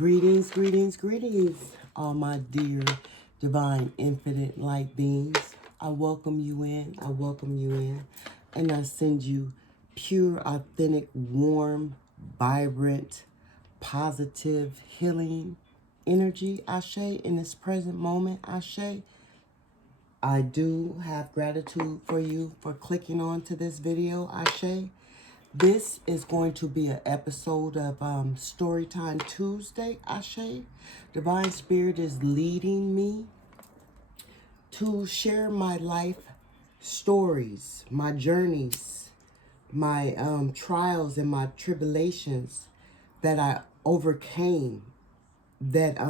Greetings, greetings, greetings, all my dear divine infinite light beings. I welcome you in, and I send you pure, authentic, warm, vibrant, positive, healing energy, Ashe, in this present moment, Ashe. I do have gratitude for you for clicking on to this video, Ashe. This is going to be an episode of Storytime Tuesday, Ashe. Divine Spirit is leading me to share my life stories, my journeys, my trials and my tribulations that I overcame, that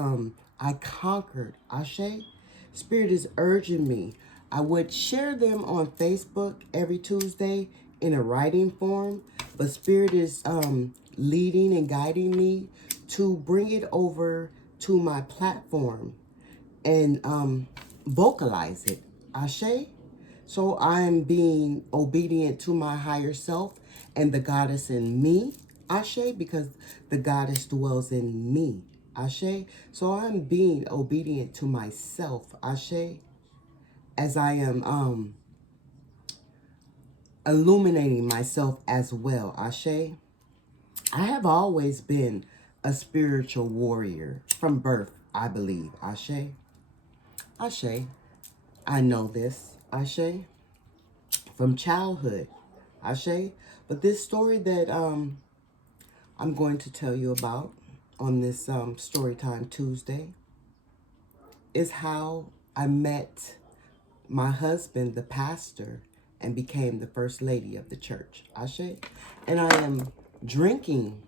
I conquered, Ashe. Spirit is urging me. I would share them on Facebook every Tuesday in a writing form, but Spirit is leading and guiding me to bring it over to my platform and vocalize it, Ashe. So I'm being obedient to my higher self and the goddess in me, Ashe, because the goddess dwells in me, Ashe. So I'm being obedient to myself, Ashe, as I am illuminating myself as well, Ashe. I have always been a spiritual warrior from birth, I believe, Ashe. Ashe. I know this, Ashe, from childhood, Ashe. But this story that I'm going to tell you about on this Storytime Tuesday is how I met my husband, the pastor, and became the first lady of the church, Ashe. And I am drinking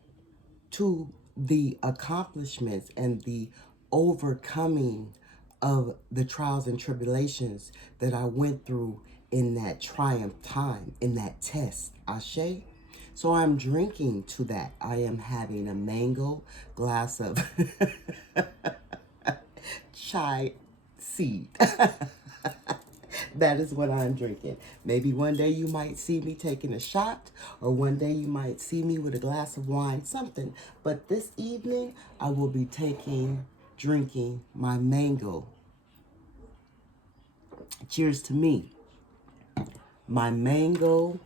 to the accomplishments and the overcoming of the trials and tribulations that I went through in that triumph time, in that test, Ashe. So I'm drinking to that. I am having a mango glass of chai seed. That is what I'm drinking. Maybe one day you might see me taking a shot, or one day you might see me with a glass of wine, something. But this evening, I will be drinking my mango. Cheers to me. My mango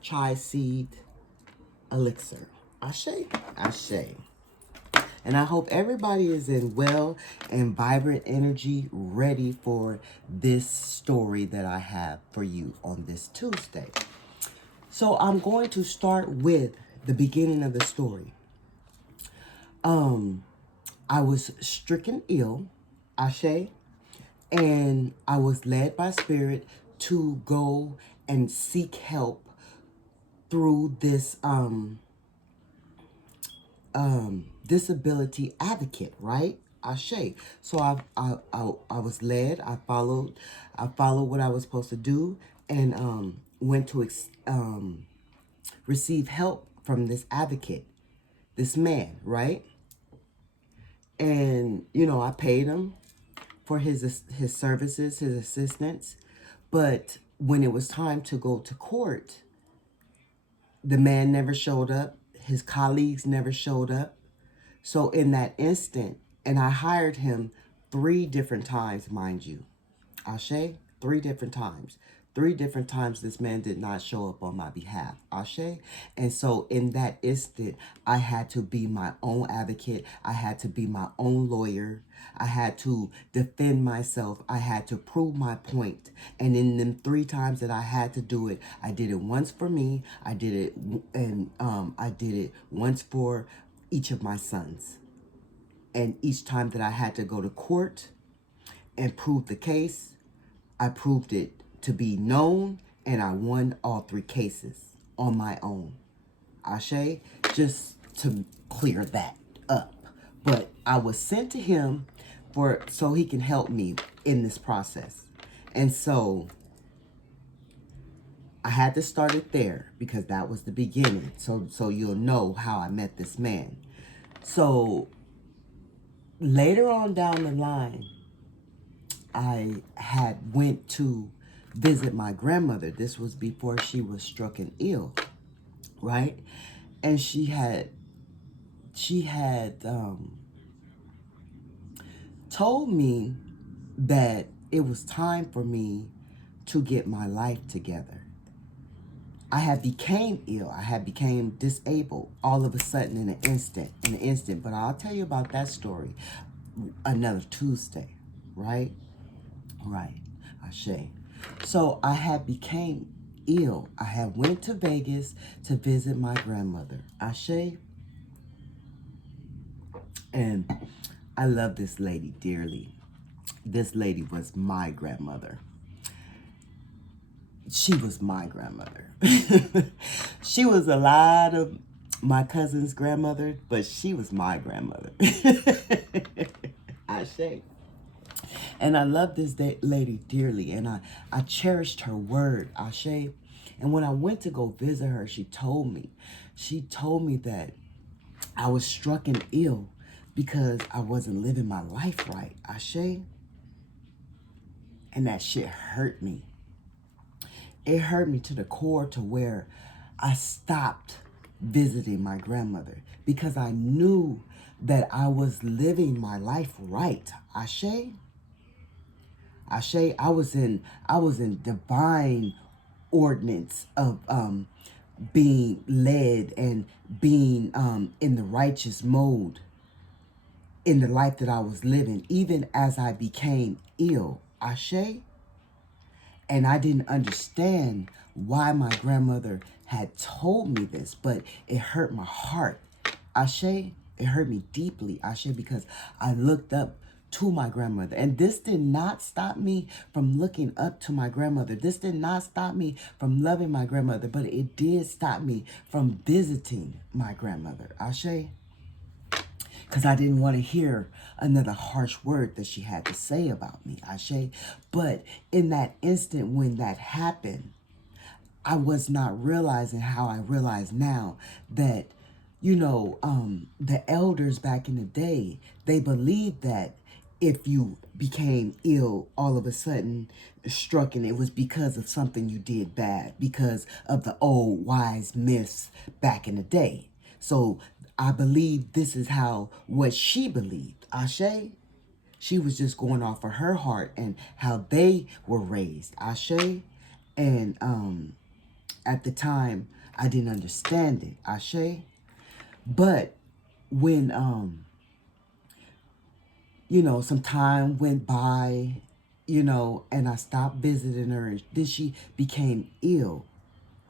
chai seed elixir. Ashe, Ashe. And I hope everybody is in well and vibrant energy, ready for this story that I have for you on this Tuesday. So I'm going to start with the beginning of the story. I was stricken ill, Ashe, and I was led by Spirit to go and seek help through this disability advocate, right? Ashe. So I was led. I followed what I was supposed to do, and went to receive help from this advocate, this man, right? And I paid him for his services, his assistance. But when it was time to go to court, the man never showed up. His colleagues never showed up. So in that instant, and I hired him 3 different times, mind you. Ashe, 3 different times. 3 different times this man did not show up on my behalf. Ashe. And so in that instant, I had to be my own advocate. I had to be my own lawyer. I had to defend myself. I had to prove my point. And in them 3 times that I had to do it, I did it once for me. I did it, and I did it once for each of my sons. And each time that I had to go to court and prove the case, I proved it to be known, and I won all 3 cases on my own. Ashe, just to clear that up. But I was sent to him so he can help me in this process. And so I had to start it there because that was the beginning. So you'll know how I met this man. So later on down the line, I had went to visit my grandmother. This was before she was stricken ill, right? And she had told me that it was time for me to get my life together. I had became ill. I had became disabled all of a sudden in an instant. But I'll tell you about that story another Tuesday, right? Right, Ashe. So I had became ill. I had went to Vegas to visit my grandmother, Ashe. And I love this lady dearly. This lady was my grandmother. She was my grandmother. She was a lot of my cousin's grandmother, but she was my grandmother. Ashe. And I love this lady dearly, and I cherished her word, Ashe. And when I went to go visit her, she told me that I was struck and ill because I wasn't living my life right, Ashe. And that shit hurt me. It hurt me to the core, to where I stopped visiting my grandmother because I knew that I was living my life right, Ashe. Ashe, I was in divine ordinance of being led and being in the righteous mode in the life that I was living, even as I became ill. Ashe. And I didn't understand why my grandmother had told me this, but it hurt my heart. Ashe, it hurt me deeply, Ashe, because I looked up to my grandmother. And this did not stop me from looking up to my grandmother. This did not stop me from loving my grandmother, but it did stop me from visiting my grandmother, Ashe. Because I didn't want to hear another harsh word that she had to say about me, Ashe. But in that instant when that happened, I was not realizing how I realize now that, the elders back in the day, they believed that if you became ill all of a sudden, struck, and it was because of something you did bad, because of the old wise myths back in the day. So I believe this is what she believed, Ashe. She was just going off of her heart and how they were raised, Ashe. And at the time, I didn't understand it, Ashe. But when, some time went by, and I stopped visiting her, and then she became ill,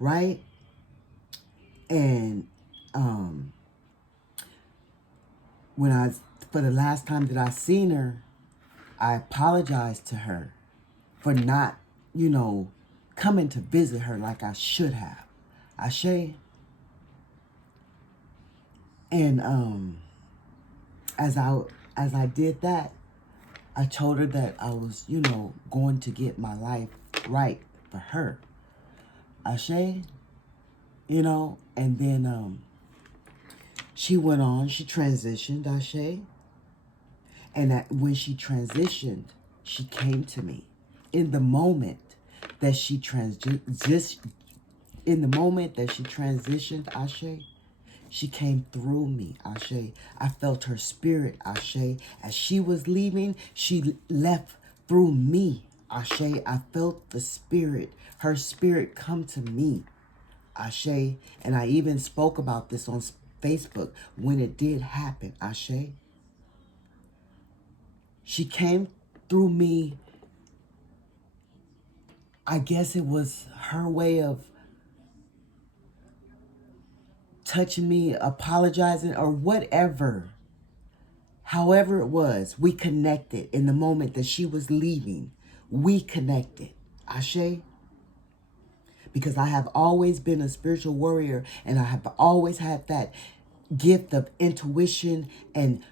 right? And for the last time that I seen her, I apologized to her for not, coming to visit her like I should have. Ashe. And as I did that, I told her that I was, going to get my life right for her. Ashe. And then she went on, she transitioned, Ashe. And when she transitioned, she came to me. In the moment that she transitioned, Ashe, she came through me, Ashe. I felt her spirit, Ashe. As she was leaving, she left through me, Ashe. I felt the spirit, her spirit come to me, Ashe. And I even spoke about this on Facebook when it did happen, Ashe. She came through me. I guess it was her way of touching me, apologizing, or whatever. However it was, we connected in the moment that she was leaving. We connected. Ashe. Because I have always been a spiritual warrior, and I have always had that gift of intuition and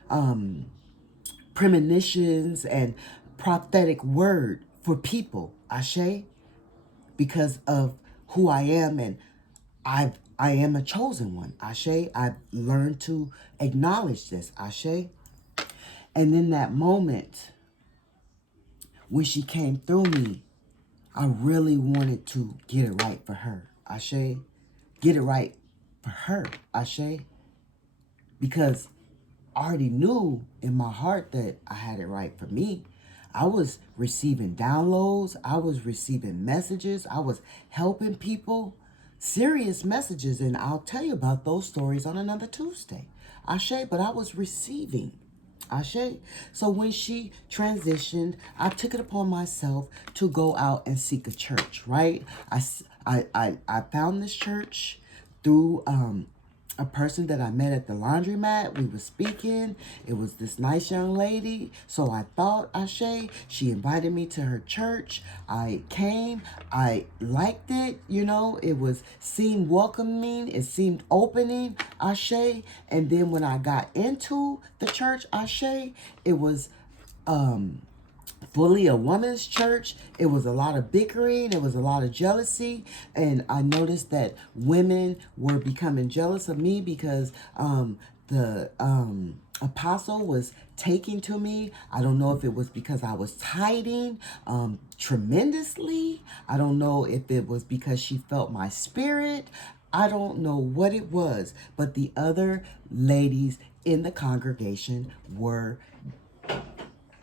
premonitions and prophetic word for people. Ashe. Because of who I am, and I am a chosen one. Ashe. I've learned to acknowledge this. Ashe. And in that moment, when she came through me, I really wanted to get it right for her. Ashe. Get it right for her. Ashe. Because already knew in my heart that I had it right for me. I was receiving downloads. I was receiving messages. I was helping people. Serious messages. And I'll tell you about those stories on another Tuesday. Ashe, but I was receiving. Ashe. So when she transitioned, I took it upon myself to go out and seek a church, right? I found this church through a person that I met at the laundromat. We were speaking. It was this nice young lady. So I thought, Ashe, she invited me to her church. I came. I liked it. You know, seemed welcoming. It seemed opening, Ashe. And then when I got into the church, Ashe, it was fully a woman's church. It was a lot of bickering. It was a lot of jealousy. And I noticed that women were becoming jealous of me because the apostle was taking to me. I don't know if it was because I was tithing tremendously. I don't know if it was because she felt my spirit. I don't know what it was. But the other ladies in the congregation were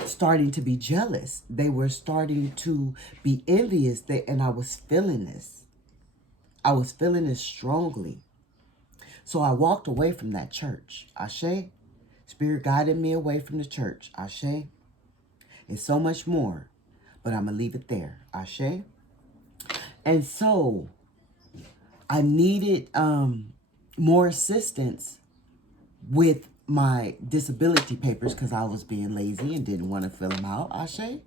starting to be jealous. They were starting to be envious. And I was feeling this. I was feeling this strongly. So I walked away from that church. Ashe. Spirit guided me away from the church. Ashe. It's so much more, but I'm going to leave it there. Ashe. And so I needed more assistance with my disability papers because I was being lazy and didn't want to fill them out. Ashe.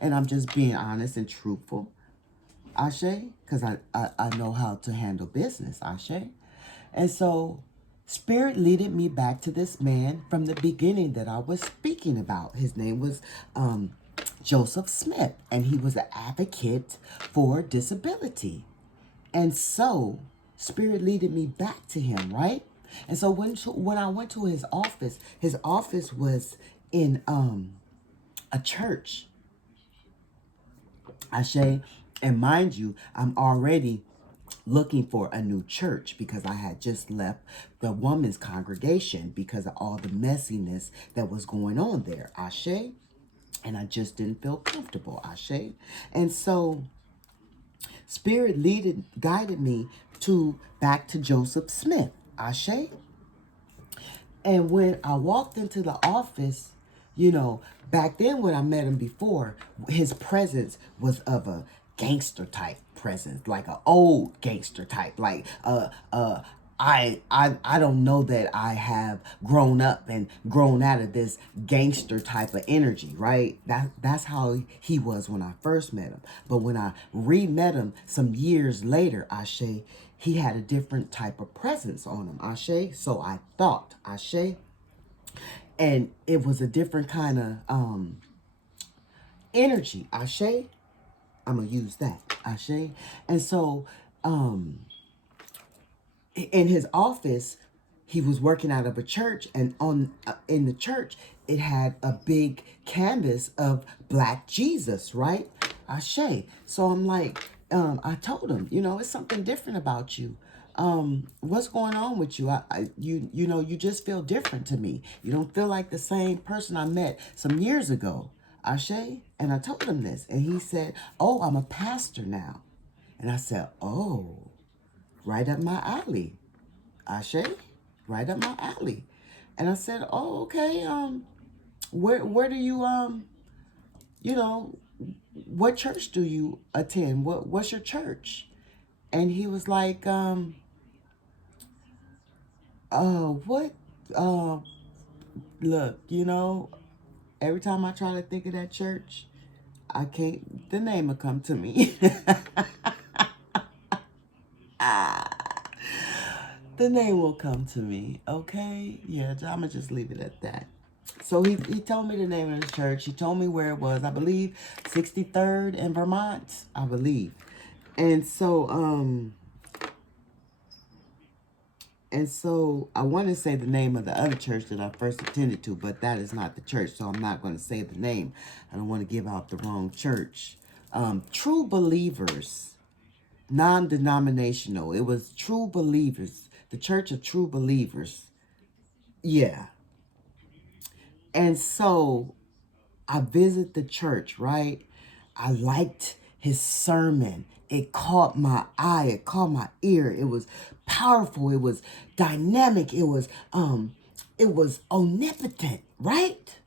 And I'm just being honest and truthful. Ashe. Because I know how to handle business. Ashe. And so Spirit leaded me back to this man from the beginning that I was speaking about. His name was Joseph Smith. And he was an advocate for disability. And so Spirit leaded me back to him, right? And so when I went to his office was in a church. Ashe. And mind you, I'm already looking for a new church because I had just left the woman's congregation because of all the messiness that was going on there. Ashe. And I just didn't feel comfortable. Ashe. And so Spirit guided me back to Joseph Smith. Ashe. And when I walked into the office, you know, back then when I met him before, his presence was of a gangster type presence, like an old gangster type, like I don't know that I have grown up and grown out of this gangster type of energy, right? That's how he was when I first met him. But when I re-met him some years later, Ashe, he had a different type of presence on him, Ashe. So I thought, Ashe. And it was a different kind of energy, Ashe. I'm going to use that, Ashe. And so in his office, he was working out of a church, and in the church, it had a big canvas of Black Jesus, right? Ashe. So I'm like, I told him, you know, it's something different about you. What's going on with you? You know, you just feel different to me. You don't feel like the same person I met some years ago. Ashe. And I told him this, and he said, oh, I'm a pastor now. And I said, oh, right up my alley. Ashe, right up my alley. And I said, oh, okay, where do you, you know, what church do you attend? What's your church? And he was like, look, you know, every time I try to think of that church, I can't, the name will come to me. The name will come to me, okay? Yeah, I'm going to just leave it at that. So he told me the name of the church. He told me where it was. I believe 63rd in Vermont, I believe. And so I want to say the name of the other church that I first attended to, but that is not the church, so I'm not going to say the name. I don't want to give out the wrong church. True Believers, non-denominational. It was True Believers, the Church of True Believers. yeah. And so I visit the church, right? I liked his sermon. It caught my eye. It caught my ear. It was powerful. It was dynamic. It was omnipotent, right?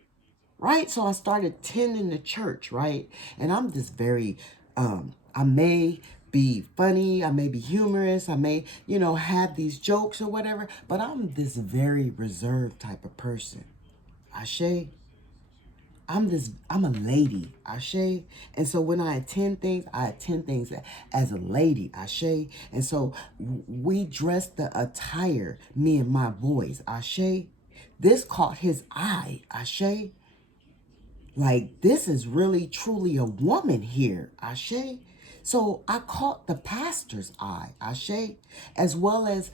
Right? So I started attending the church, right? And I'm just very, I may be funny, I may be humorous, I may, have these jokes or whatever, but I'm this very reserved type of person. Ashe, I'm a lady, Ashe. And so when I attend things as a lady, Ashe. And so we dress the attire, me and my boys, Ashe. This caught his eye, Ashe. Like, this is really truly a woman here, Ashe. So I caught the pastor's eye, Ashe, as well as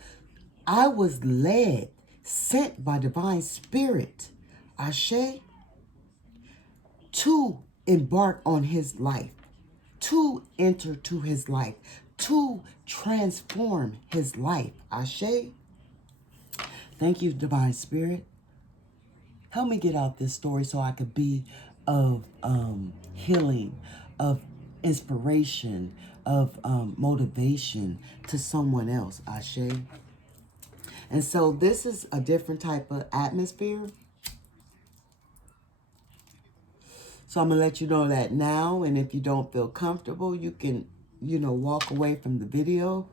I was led, sent by divine spirit, Ashe, to embark on his life, to enter to his life, to transform his life, Ashe. Thank you, divine spirit. Help me get out this story so I could be of healing, of inspiration, of motivation to someone else, Ashe. And so this is a different type of atmosphere. So I'm going to let you know that now. And if you don't feel comfortable, you can, walk away from the video.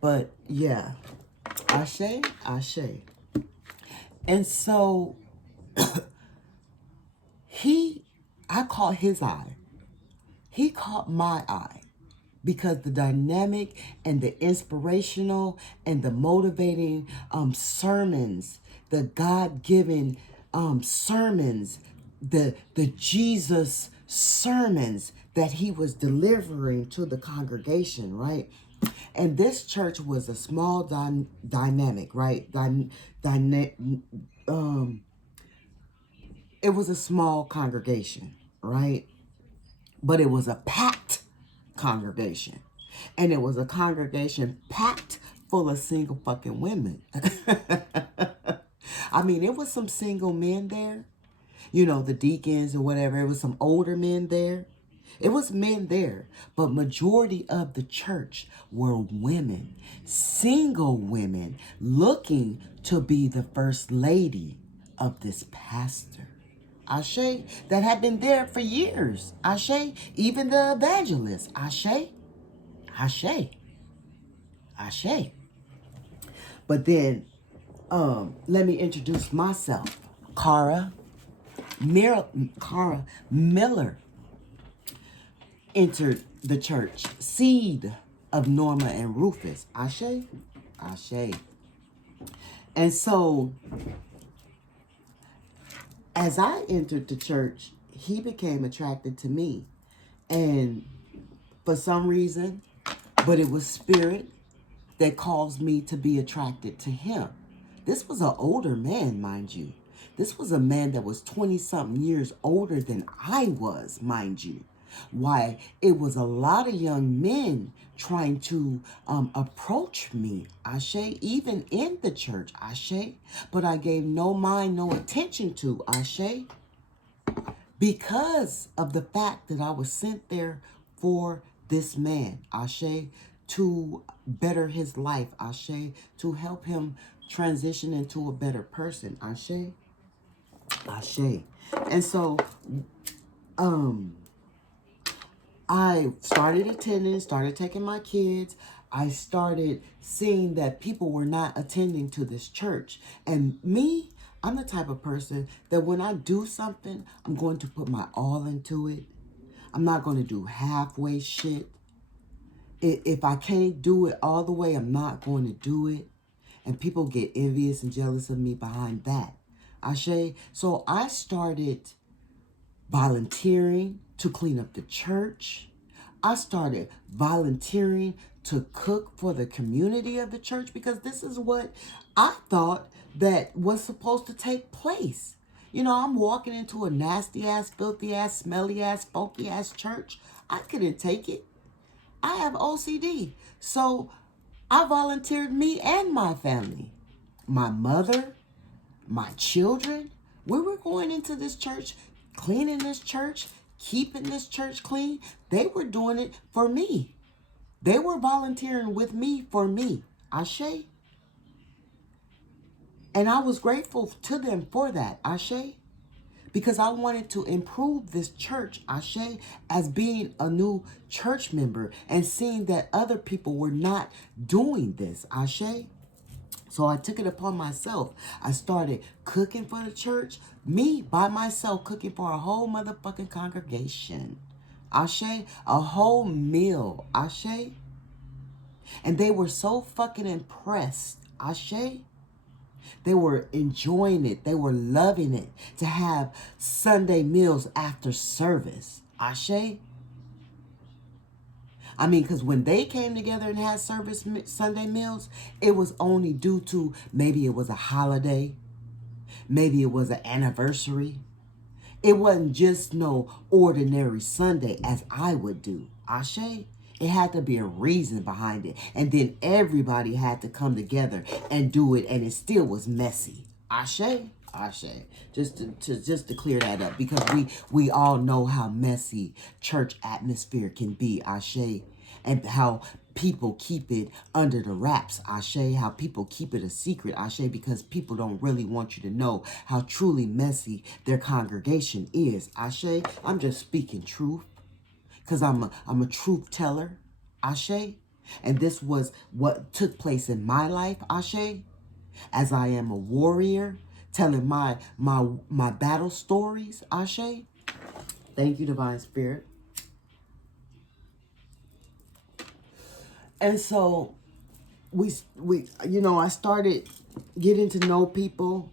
But yeah, Ashe, Ashe. And so I caught his eye. He caught my eye because the dynamic and the inspirational and the motivating sermons, the God-given sermons, the Jesus sermons that he was delivering to the congregation, right? And this church was a small dynamic, right? It was a small congregation, right? But it was a packed congregation. And it was a congregation packed full of single fucking women. I mean, it was some single men there. The deacons or whatever. It was some older men there. It was men there. But majority of the church were women. Single women looking to be the first lady of this pastor. Ashe, that had been there for years. Ashe, even the evangelist. Ashe, Ashe, Ashe. But then, let me introduce myself. Cara Miller entered the church. Seed of Norma and Rufus. Ashe, Ashe. And so, as I entered the church, he became attracted to me. And for some reason, but it was spirit that caused me to be attracted to him. This was an older man, mind you. This was a man that was 20-something years older than I was, mind you. Why, it was a lot of young men trying to approach me, Ashe, even in the church, Ashe. But I gave no mind, no attention to, Ashe, because of the fact that I was sent there for this man, Ashe, to better his life, Ashe, to help him transition into a better person, Ashe, Ashe. And so, I started attending, started taking my kids. I started seeing that people were not attending to this church. And me, I'm the type of person that when I do something, I'm going to put my all into it. I'm not going to do halfway shit. If I can't do it all the way, I'm not going to do it. And people get envious and jealous of me behind that. Ashe. So I started volunteering to clean up the church. I started volunteering to cook for the community of the church because this is what I thought that was supposed to take place. I'm walking into a nasty ass, filthy ass, smelly ass, funky ass church. I couldn't take it. I have OCD. So I volunteered me and my family. my mother, my children. We were going into this church, cleaning this church, keeping this church clean. They were doing it for me. They were volunteering with me for me. Ashe. And I was grateful to them for that. Ashe. Because I wanted to improve this church, Ashe, as being a new church member and seeing that other people were not doing this, Ashe. So I took it upon myself. I started cooking for the church, me by myself, cooking for a whole motherfucking congregation, Ashe, a whole meal, Ashe. And they were so fucking impressed, Ashe. They were enjoying it. They were loving it to have Sunday meals after service. Ashe. I mean, because when they came together and had service Sunday meals, it was only due to maybe it was a holiday. Maybe it was an anniversary. It wasn't just no ordinary Sunday as I would do. Ashe. It had to be a reason behind it. And then everybody had to come together and do it. And it still was messy. Ashe. Ashe. Just to clear that up. Because we all know how messy church atmosphere can be. Ashe. And how people keep it under the wraps. Ashe. How people keep it a secret. Ashe. Because people don't really want you to know how truly messy their congregation is. Ashe. I'm just speaking truth. Because I'm a truth teller, Ashe. And this was what took place in my life, Ashe. As I am a warrior, telling my battle stories, Ashe. Thank you, Divine Spirit. And so we I started getting to know people.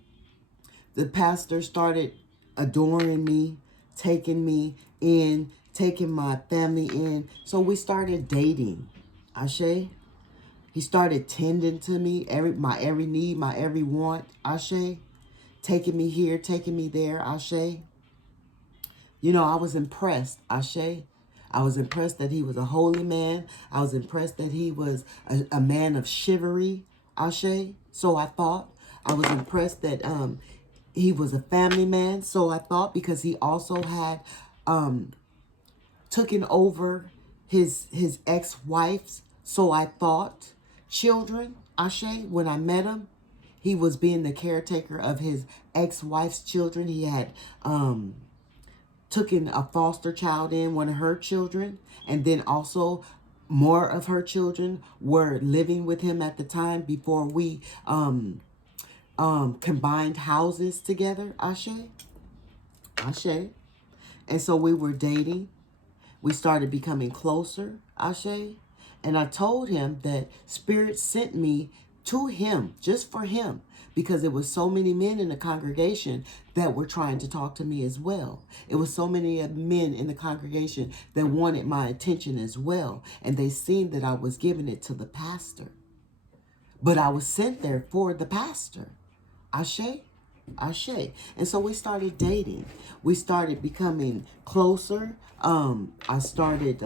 The pastor started adoring me, taking me in, taking my family in. So we started dating. Ashe. He started tending to me, my every need, my every want. Ashe. Taking me here, taking me there. Ashe. You know, I was impressed. Ashe. I was impressed that he was a holy man. I was impressed that he was a man of chivalry. Ashe. So I thought. I was impressed that he was a family man. So I thought, because he also had taken over his ex-wife's, so I thought, children, Ashe. When I met him, he was being the caretaker of his ex-wife's children. He had taken a foster child in, one of her children, and then also more of her children were living with him at the time before we combined houses together. Ashe. Ashe. And so we were dating. We started becoming closer, Ashe. And I told him that Spirit sent me to him, just for him, because there was so many men in the congregation that were trying to talk to me as well. It was so many men in the congregation that wanted my attention as well. And they seen that I was giving it to the pastor. But I was sent there for the pastor. Ashe. Ashe. And so we started dating. We started becoming closer. I started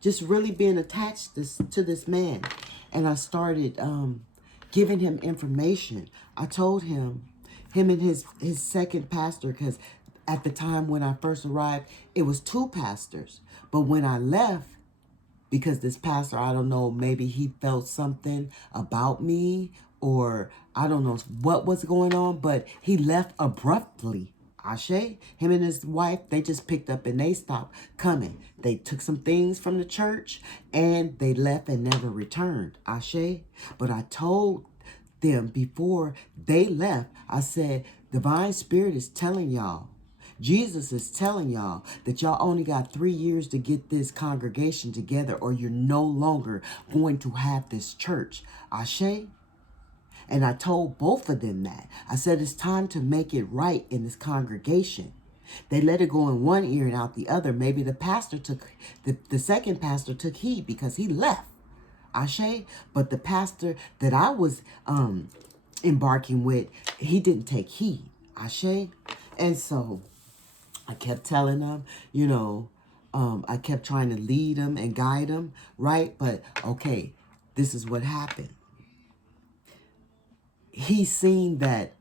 just really being attached to this man. And I started giving him information. I told him and his second pastor, because at the time when I first arrived, it was 2 pastors. But when I left, because this pastor, I don't know, maybe he felt something about me, or I don't know what was going on, but he left abruptly. Ashe. Him and his wife, they just picked up and they stopped coming. They took some things from the church and they left and never returned. Ashe. But I told them before they left, I said, Divine Spirit is telling y'all, Jesus is telling y'all that y'all only got 3 years to get this congregation together, or you're no longer going to have this church. Ashe. And I told both of them that. I said, it's time to make it right in this congregation. They let it go in one ear and out the other. Maybe the pastor took, the second pastor took heed because he left. Ashe. But the pastor that I was embarking with, he didn't take heed. Ashe. And so I kept telling them, I kept trying to lead them and guide them, right? But okay, this is what happened. he seen that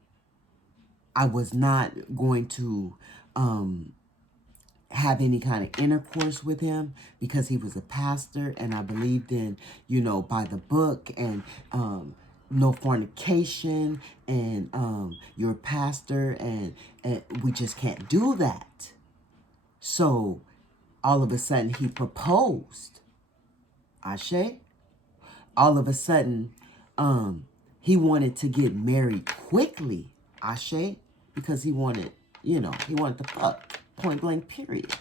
I was not going to have any kind of intercourse with him because he was a pastor, and I believed in, you know, by the book, and no fornication, and you're a pastor, and we just can't do that. So all of a sudden he proposed. Ashe. All of a sudden he wanted to get married quickly. Ashe. Because he wanted, you know, he wanted to fuck. Point blank period.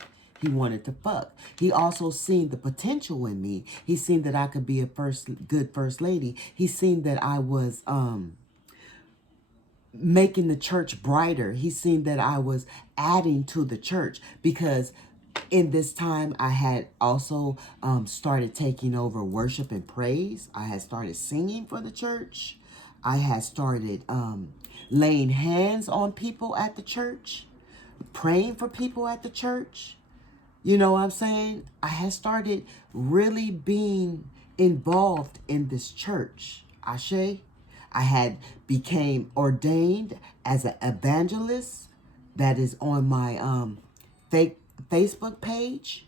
He wanted to fuck. He also seen the potential in me. He seen that I could be a good first lady. He seen that I was making the church brighter. He seen that I was adding to the church, because in this time I had also started taking over worship and praise. I had started singing for the church. I had started laying hands on people at the church, praying for people at the church. You know what I'm saying? I had started really being involved in this church. Ashe. I had became ordained as an evangelist. That is on my Facebook page.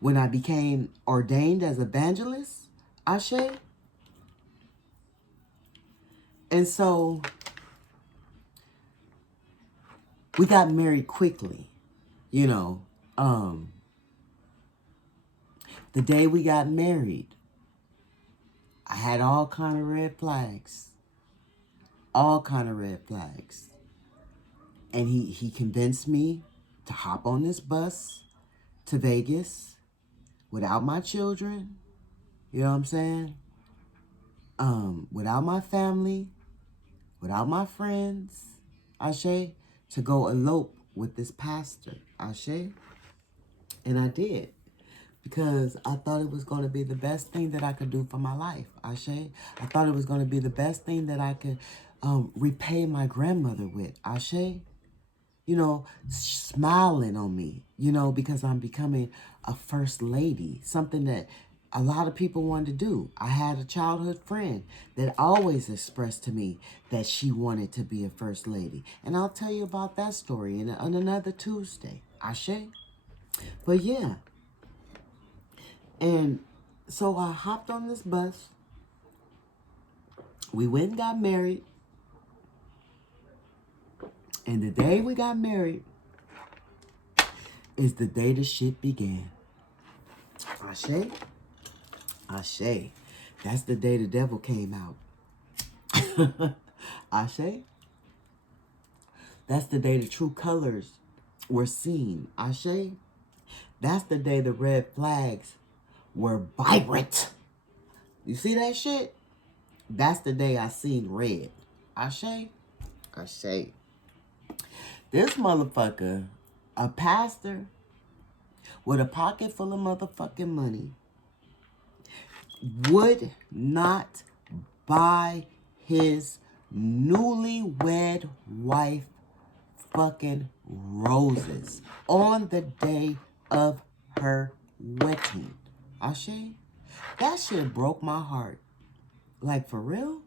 When I became ordained as evangelist. Ashe. And so we got married quickly. You know, the day we got married, I had all kind of red flags. All kind of red flags. And he convinced me to hop on this bus to Vegas without my children. You know what I'm saying? Without my family, without my friends, Ashe, to go elope with this pastor, Ashe. And I did, because I thought it was going to be the best thing that I could do for my life, Ashe. I thought it was going to be the best thing that I could repay my grandmother with, Ashe. You know, smiling on me, you know, because I'm becoming a first lady, something that a lot of people wanted to do. I had a childhood friend that always expressed to me that she wanted to be a first lady. And I'll tell you about that story on another Tuesday. Ashe. But yeah. And so I hopped on this bus. We went and got married. And the day we got married is the day the shit began. Ashe. Ashe. That's the day the devil came out. Ashe. That's the day the true colors were seen. Ashe. That's the day the red flags were vibrant. You see that shit? That's the day I seen red. Ashe. Ashe. This motherfucker, a pastor with a pocket full of motherfucking money, would not buy his newlywed wife fucking roses on the day of her wedding. Ashe? That shit broke my heart. Like, for real?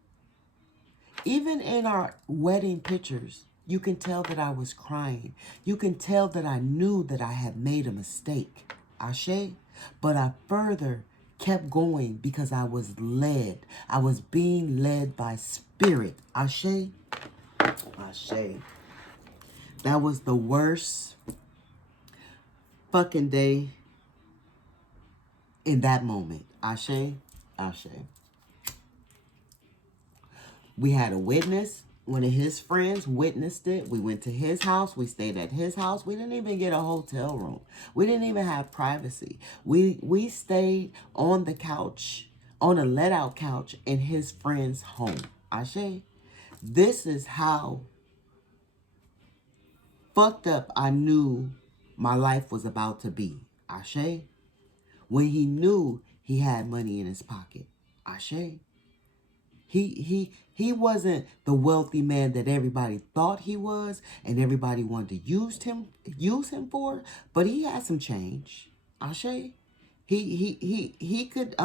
Even in our wedding pictures, you can tell that I was crying. You can tell that I knew that I had made a mistake. Ashe? But I further kept going because I was led. I was being led by spirit. Ashe? Ashe. That was the worst fucking day in that moment. Ashe? Ashe. We had a witness. One of his friends witnessed it. We went to his house. We stayed at his house. We didn't even get a hotel room. We didn't even have privacy. We stayed on the couch, on a let-out couch in his friend's home. Ashe, this is how fucked up I knew my life was about to be. Ashe, when he knew he had money in his pocket. Ashe. He wasn't the wealthy man that everybody thought he was and everybody wanted to use him for, but he had some change. Ashe. He could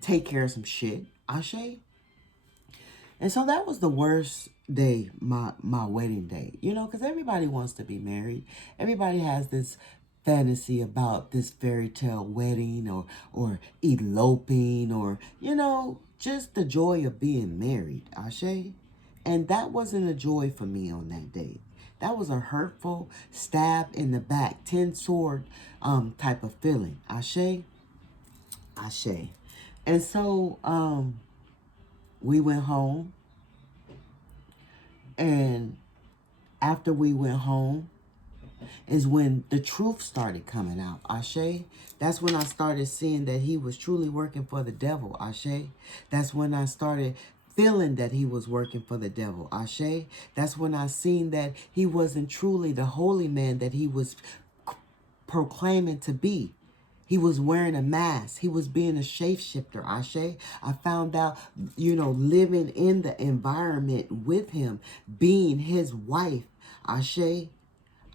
take care of some shit. Ashe. And so that was the worst day, my wedding day, you know, because everybody wants to be married. Everybody has this fantasy about this fairy tale wedding or eloping or, you know, just the joy of being married, Ashe. And that wasn't a joy for me on that day. That was a hurtful stab in the back, 10 sword type of feeling. Ashe. Ashe. And so we went home, and after we went home is when the truth started coming out. Ashe. That's when I started seeing that he was truly working for the devil. Ashe. That's when I started feeling that he was working for the devil. Ashe. That's when I seen that he wasn't truly the holy man that he was proclaiming to be. He was wearing a mask. He was being a shapeshifter, Ashe. I found out, you know, living in the environment with him, being his wife, Ashe.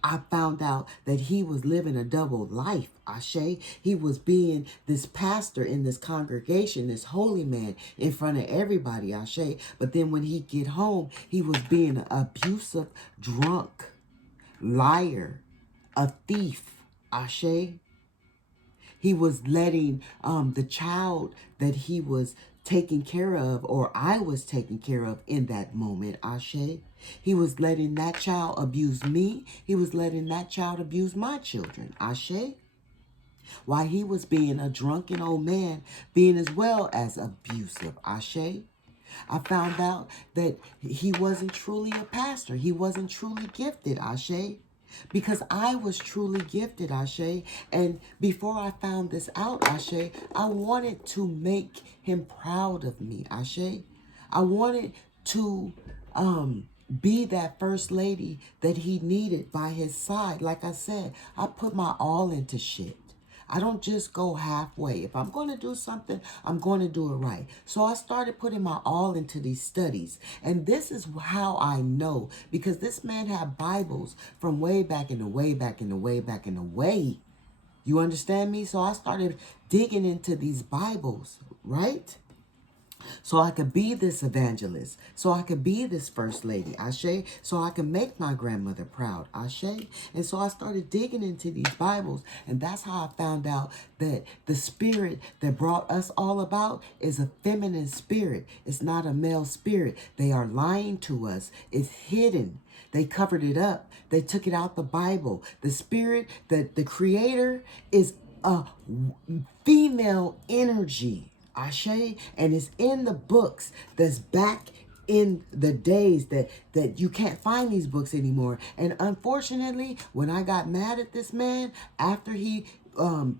I found out that he was living a double life, Ashe. He was being this pastor in this congregation, this holy man in front of everybody, Ashe. But then when he get home, he was being an abusive, drunk, liar, a thief, Ashe. He was letting the child that he was taking care of, or I was taking care of in that moment, Ashe. He was letting that child abuse me. He was letting that child abuse my children, Ashe. While he was being a drunken old man, being as well as abusive, Ashe. I found out that he wasn't truly a pastor. He wasn't truly gifted, Ashe. Because I was truly gifted, Ashe. And before I found this out, Ashe, I wanted to make him proud of me, Ashe. I wanted to be that first lady that he needed by his side. Like I said, I put my all into shit. I don't just go halfway. If I'm going to do something, I'm going to do it right. So I started putting my all into these studies. And this is how I know. Because this man had Bibles from way back in the way back in the way back in the way. You understand me? So I started digging into these Bibles, right? So I could be this evangelist. So I could be this first lady, Ashe. So I could make my grandmother proud, Ashe. And so I started digging into these Bibles. And that's how I found out that the spirit that brought us all about is a feminine spirit. It's not a male spirit. They are lying to us. It's hidden. They covered it up. They took it out the Bible. The spirit, the creator is a female energy. Ashe, and it's in the books that's back in the days that you can't find these books anymore. And unfortunately, when I got mad at this man after he the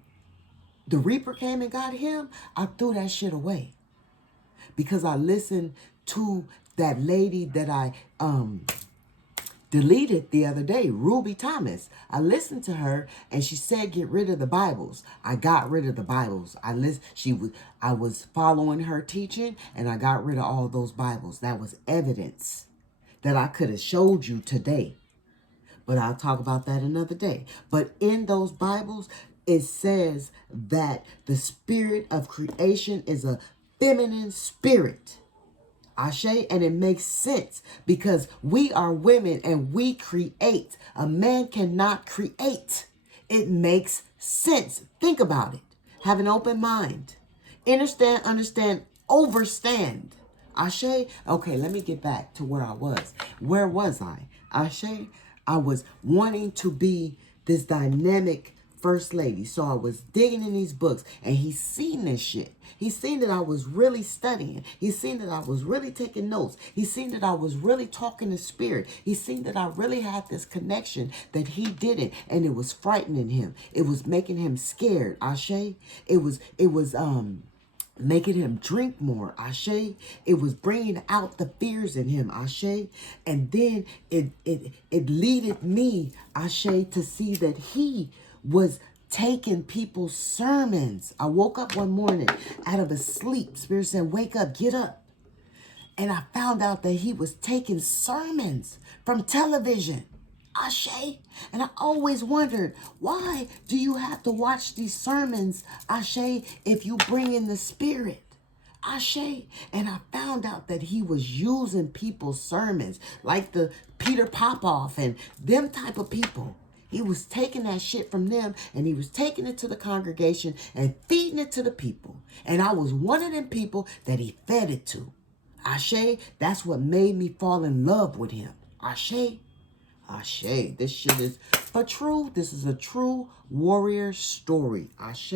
Reaper came and got him, I threw that shit away. Because I listened to that lady that I deleted the other day, Ruby Thomas. I listened to her and she said get rid of the Bibles. I got rid of the Bibles. I was following her teaching and I got rid of all those Bibles. That was evidence that I could have showed you today. But I'll talk about that another day. But in those Bibles, it says that the spirit of creation is a feminine spirit. Ashe, and it makes sense because we are women and we create. A man cannot create. It makes sense. Think about it. Have an open mind. Understand, overstand. Ashe, okay, let me get back to where I was. Where was I? Ashe, I was wanting to be this dynamic first lady. So I was digging in these books and he's seen this shit. He's seen that I was really studying. He's seen that I was really taking notes. He's seen that I was really talking to spirit. He's seen that I really had this connection that he didn't. And it was frightening him. It was making him scared. Ashe. It was making him drink more, Ashe. It was bringing out the fears in him, Ashe. And then it leaded me, Ashe, to see that he was taking people's sermons. I woke up one morning out of a sleep. Spirit said, wake up, get up. And I found out that he was taking sermons from television. Ashe. And I always wondered, why do you have to watch these sermons, Ashe, if you bring in the spirit? Ashe. And I found out that he was using people's sermons like the Peter Popoff and them type of people. He was taking that shit from them and he was taking it to the congregation and feeding it to the people. And I was one of them people that he fed it to. Ashe, that's what made me fall in love with him. Ashe. Ashe. This shit is a true, this is a true warrior story. Ashe.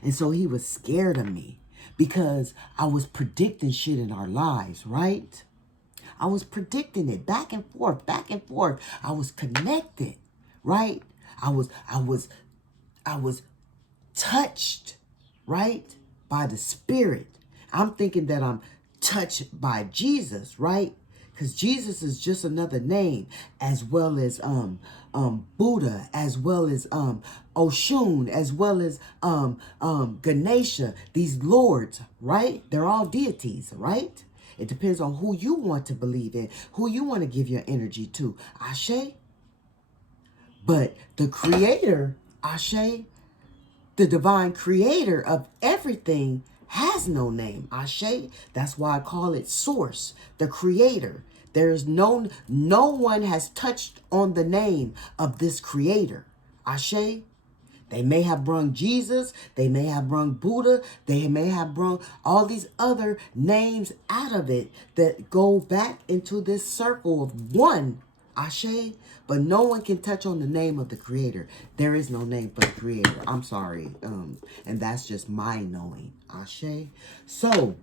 And so he was scared of me because I was predicting shit in our lives, right? I was predicting it back and forth, back and forth. I was connected, right? I was touched, right? By the Spirit. I'm thinking that I'm touched by Jesus, right? Because Jesus is just another name, as well as Buddha, as well as Oshun, as well as Ganesha. These lords, right? They're all deities, right? It depends on who you want to believe in, who you want to give your energy to. Ashe. But the creator, Ashe, the divine creator of everything has no name. Ashe. That's why I call it source, the creator. There is no one has touched on the name of this creator. Ashe. They may have brung Jesus, they may have brung Buddha, they may have brung all these other names out of it that go back into this circle of one, Ashe, but no one can touch on the name of the creator. There is no name for the creator. I'm sorry. And that's just my knowing, Ashe. So,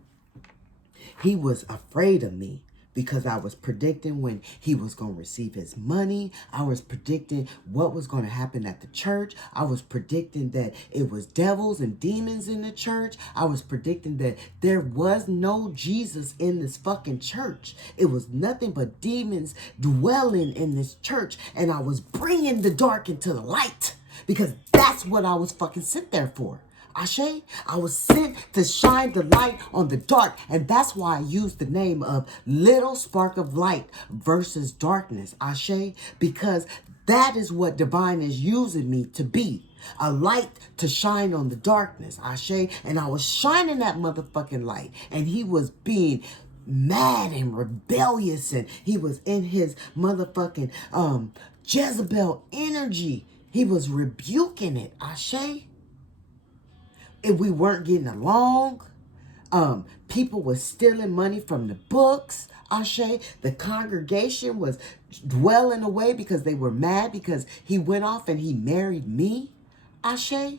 he was afraid of me because I was predicting when he was going to receive his money. I was predicting what was going to happen at the church. I was predicting that it was devils and demons in the church. I was predicting that there was no Jesus in this fucking church. It was nothing but demons dwelling in this church. And I was bringing the dark into the light because that's what I was fucking sent there for. Ashe, I was sent to shine the light on the dark. And that's why I used the name of Little Spark of Light versus Darkness. Ashe, because that is what divine is using me to be. A light to shine on the darkness. Ashe, and I was shining that motherfucking light. And he was being mad and rebellious. And he was in his motherfucking Jezebel energy. He was rebuking it. Ashe. If we weren't getting along, people were stealing money from the books, Ashe. The congregation was dwelling away because they were mad because he went off and he married me, Ashe.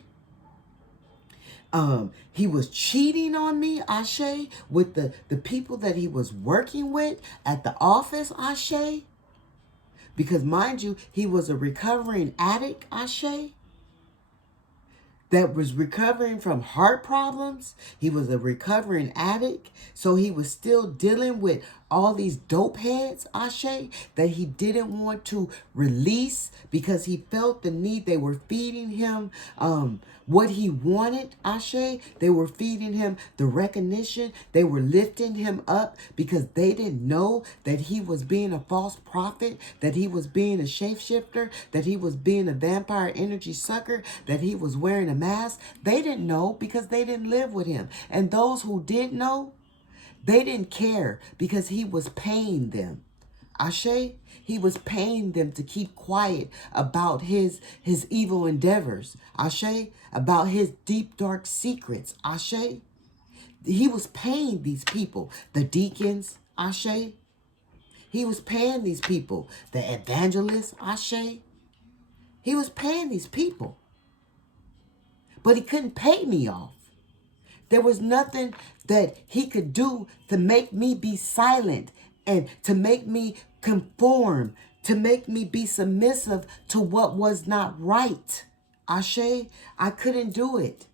He was cheating on me, Ashe, with the people that he was working with at the office, Ashe. Because mind you, he was a recovering addict, Ashe, that was recovering from heart problems. He was a recovering addict. So he was still dealing with all these dope heads, Ashe, that he didn't want to release because he felt the need. They were feeding him what he wanted, Ashe. They were feeding him the recognition. They were lifting him up because they didn't know that he was being a false prophet, that he was being a shapeshifter, that he was being a vampire energy sucker, that he was wearing a mask. They didn't know because they didn't live with him. And those who did know, they didn't care because he was paying them. Ashe, he was paying them to keep quiet about his evil endeavors. Ashe, about his deep, dark secrets. Ashe, he was paying these people, the deacons. Ashe, he was paying these people, the evangelists. Ashe, he was paying these people. But he couldn't pay me off. There was nothing that he could do to make me be silent and to make me conform, to make me be submissive to what was not right. Ashe, I couldn't do it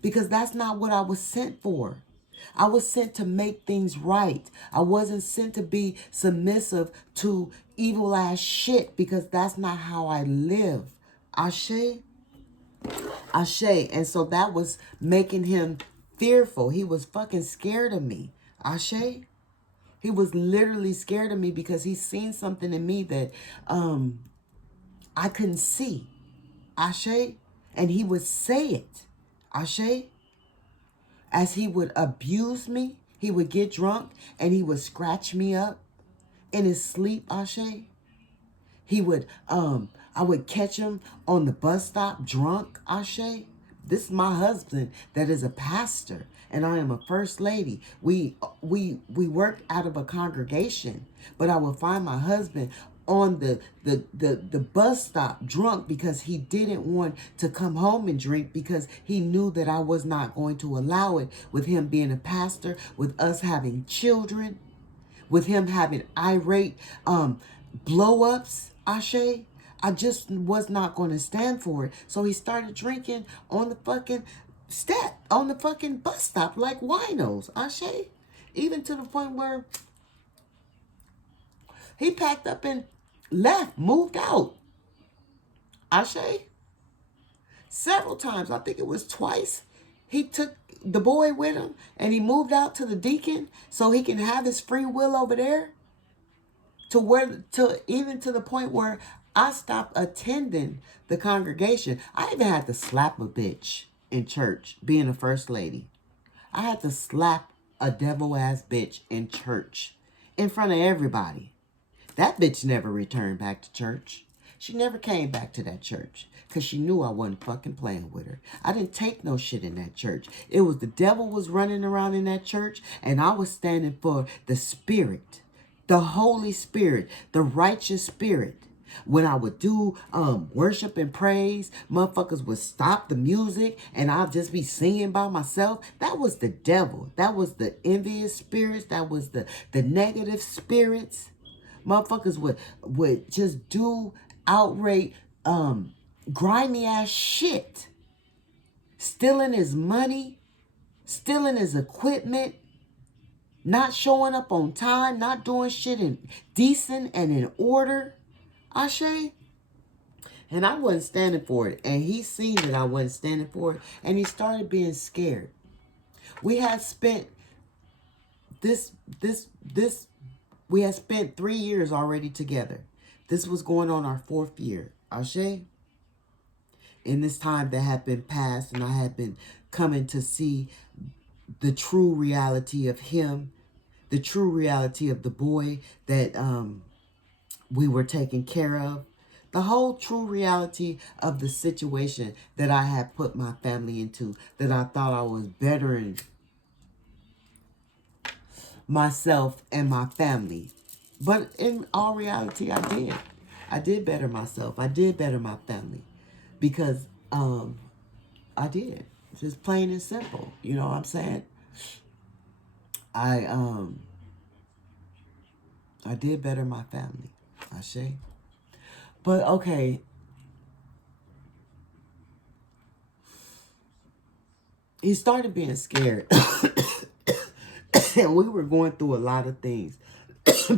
because that's not what I was sent for. I was sent to make things right. I wasn't sent to be submissive to evil ass shit because that's not how I live. Ashe. Ashe. And so that was making him fearful. He was fucking scared of me. Ashe. He was literally scared of me because he seen something in me that I couldn't see. Ashe. And he would say it. Ashe. as he would abuse me, he would get drunk and he would scratch me up in his sleep, Ashe. He would, I would catch him on the bus stop drunk, Ashe. This is my husband that is a pastor, and I am a first lady. We work out of a congregation, but I would find my husband on the bus stop drunk because he didn't want to come home and drink because he knew that I was not going to allow it with him being a pastor, with us having children, with him having irate blow-ups, Ashe. I just was not going to stand for it. So he started drinking on the fucking on the fucking bus stop like winos, Ashe. Even to the point where he packed up and left, moved out, Ashe. Several times, I think it was twice, he took the boy with him and he moved out to the deacon so he can have his free will over there. Even to the point where I stopped attending the congregation. I even had to slap a bitch in church, being a first lady. I had to slap a devil ass bitch in church in front of everybody. That bitch never returned back to church. She never came back to that church because she knew I wasn't fucking playing with her. I didn't take no shit in that church. It was the devil was running around in that church and I was standing for the Spirit. The Holy Spirit, the righteous spirit. When I would do worship and praise, motherfuckers would stop the music and I'd just be singing by myself. That was the devil. That was the envious spirits. That was the negative spirits. Motherfuckers would just do outright grimy ass shit. Stealing his money, stealing his equipment, not showing up on time, not doing shit in decent and in order, Ashe. And I wasn't standing for it. And he seen that I wasn't standing for it. And he started being scared. We had spent we had spent 3 years already together. This was going on our 4th year, Ashe. In this time that had been passed and I had been coming to see the true reality of him, the true reality of the boy that we were taking care of, the whole true reality of the situation that I had put my family into, that I thought I was bettering myself and my family. But in all reality, I did. I did better myself. I did better my family because I did. Just plain and simple. You know what I'm saying? I did better my family, Ashe. But okay, he started being scared, and we were going through a lot of things.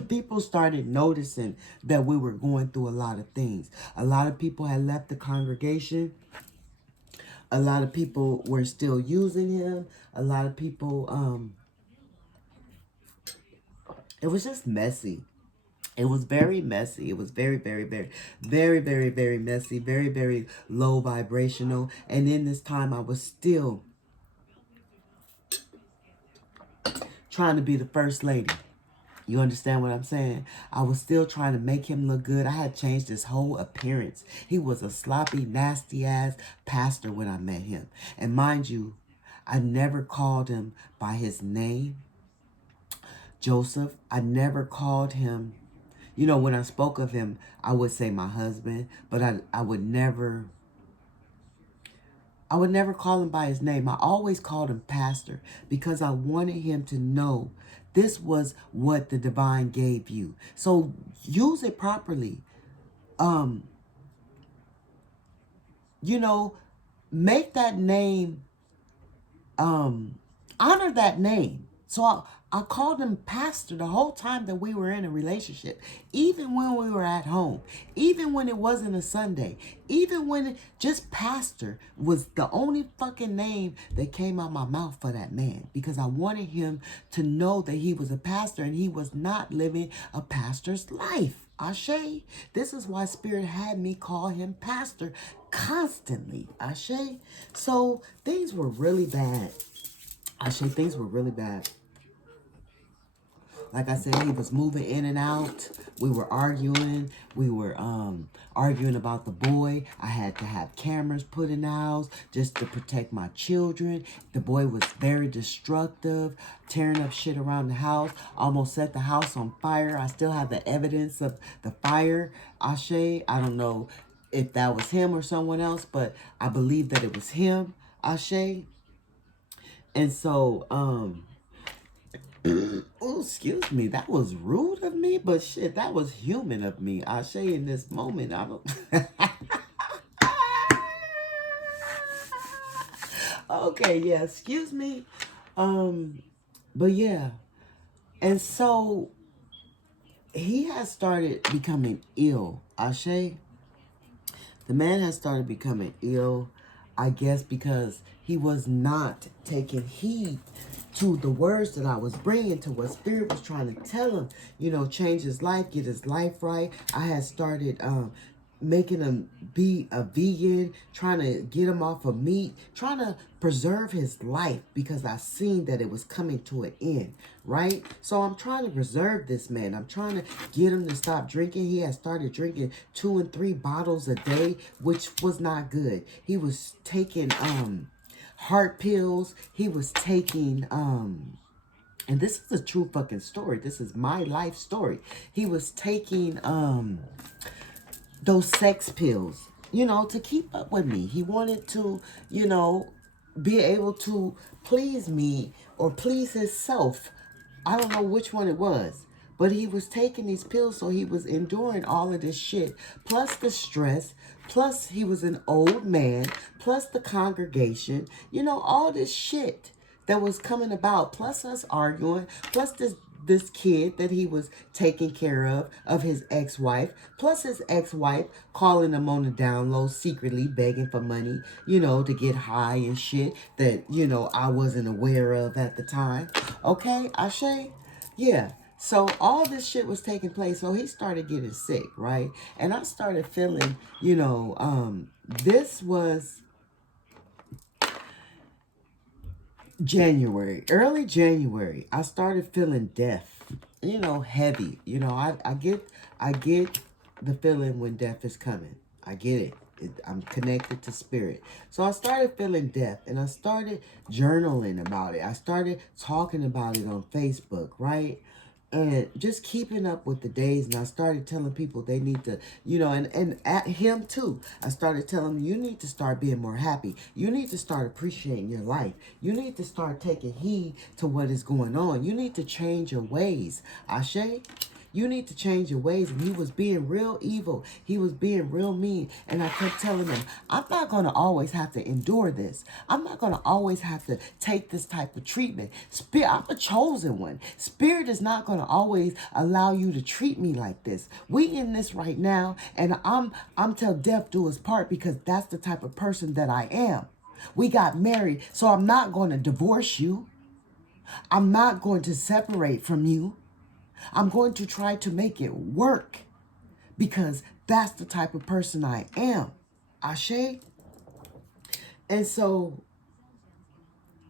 People started noticing that we were going through a lot of things. A lot of people had left the congregation. A lot of people were still using him. A lot of people, it was just messy. It was very messy. It was very, very, very, very, very, very messy. Very, very low vibrational. And in this time, I was still trying to be the first lady. You understand what I'm saying? I was still trying to make him look good. I had changed his whole appearance. He was a sloppy, nasty-ass pastor when I met him. And mind you, I never called him by his name, Joseph. I never called him. You know, when I spoke of him, I would say my husband, but I would never call him by his name. I always called him pastor because I wanted him to know this was what the divine gave you. So use it properly. You know, make that name, honor that name. So I called him pastor the whole time that we were in a relationship. Even when we were at home. Even when it wasn't a Sunday. Even when just pastor was the only fucking name that came out my mouth for that man. Because I wanted him to know that he was a pastor and he was not living a pastor's life. Ashe. This is why Spirit had me call him pastor constantly. Ashe. So things were really bad Ashe, things were really bad. Like I said, he was moving in and out. We were arguing. We were arguing about the boy. I had to have cameras put in the house just to protect my children. The boy was very destructive, tearing up shit around the house. Almost set the house on fire. I still have the evidence of the fire. Ashe, I don't know if that was him or someone else, but I believe that it was him. Ashe. And so, oh, excuse me, that was rude of me, but shit, that was human of me. Ashe, in this moment, I don't... Okay, yeah, excuse me. But yeah. And so, he has started becoming ill. Ashe, the man has started becoming ill, I guess, because he was not taking heed to the words that I was bringing, to what Spirit was trying to tell him. You know, change his life, get his life right. I had started making him be a vegan, trying to get him off of meat, trying to preserve his life because I seen that it was coming to an end, right? So I'm trying to preserve this man. I'm trying to get him to stop drinking. He had started drinking 2 and 3 bottles a day, which was not good. He was taking heart pills. He was taking and this is a true fucking story. This is my life story. He was taking those sex pills, you know, to keep up with me. He wanted to, you know, be able to please me or please himself. I don't know which one it was. But he was taking these pills, so he was enduring all of this shit. Plus the stress. Plus he was an old man. Plus the congregation. You know, all this shit that was coming about. Plus us arguing. Plus this kid that he was taking care of his ex-wife, plus his ex-wife calling him on the down low, secretly begging for money, you know, to get high and shit that, you know, I wasn't aware of at the time. Okay, Ashe? Yeah. So all this shit was taking place. So he started getting sick, right? And I started feeling, you know, this was January, early January, I started feeling death, you know, heavy. You know, I get the feeling when death is coming. I get it. I'm connected to spirit. So I started feeling death and I started journaling about it. I started talking about it on Facebook, right? And just keeping up with the days. And I started telling people they need to, you know, and at him too. I started telling him, you need to start being more happy. You need to start appreciating your life. You need to start taking heed to what is going on. You need to change your ways. Ashe? You need to change your ways. And he was being real evil. He was being real mean. And I kept telling him, I'm not going to always have to endure this. I'm not going to always have to take this type of treatment. I'm a chosen one. Spirit is not going to always allow you to treat me like this. We in this right now. And I'm till death do us part, because that's the type of person that I am. We got married. So I'm not going to divorce you. I'm not going to separate from you. I'm going to try to make it work, because that's the type of person I am. Ashe? And so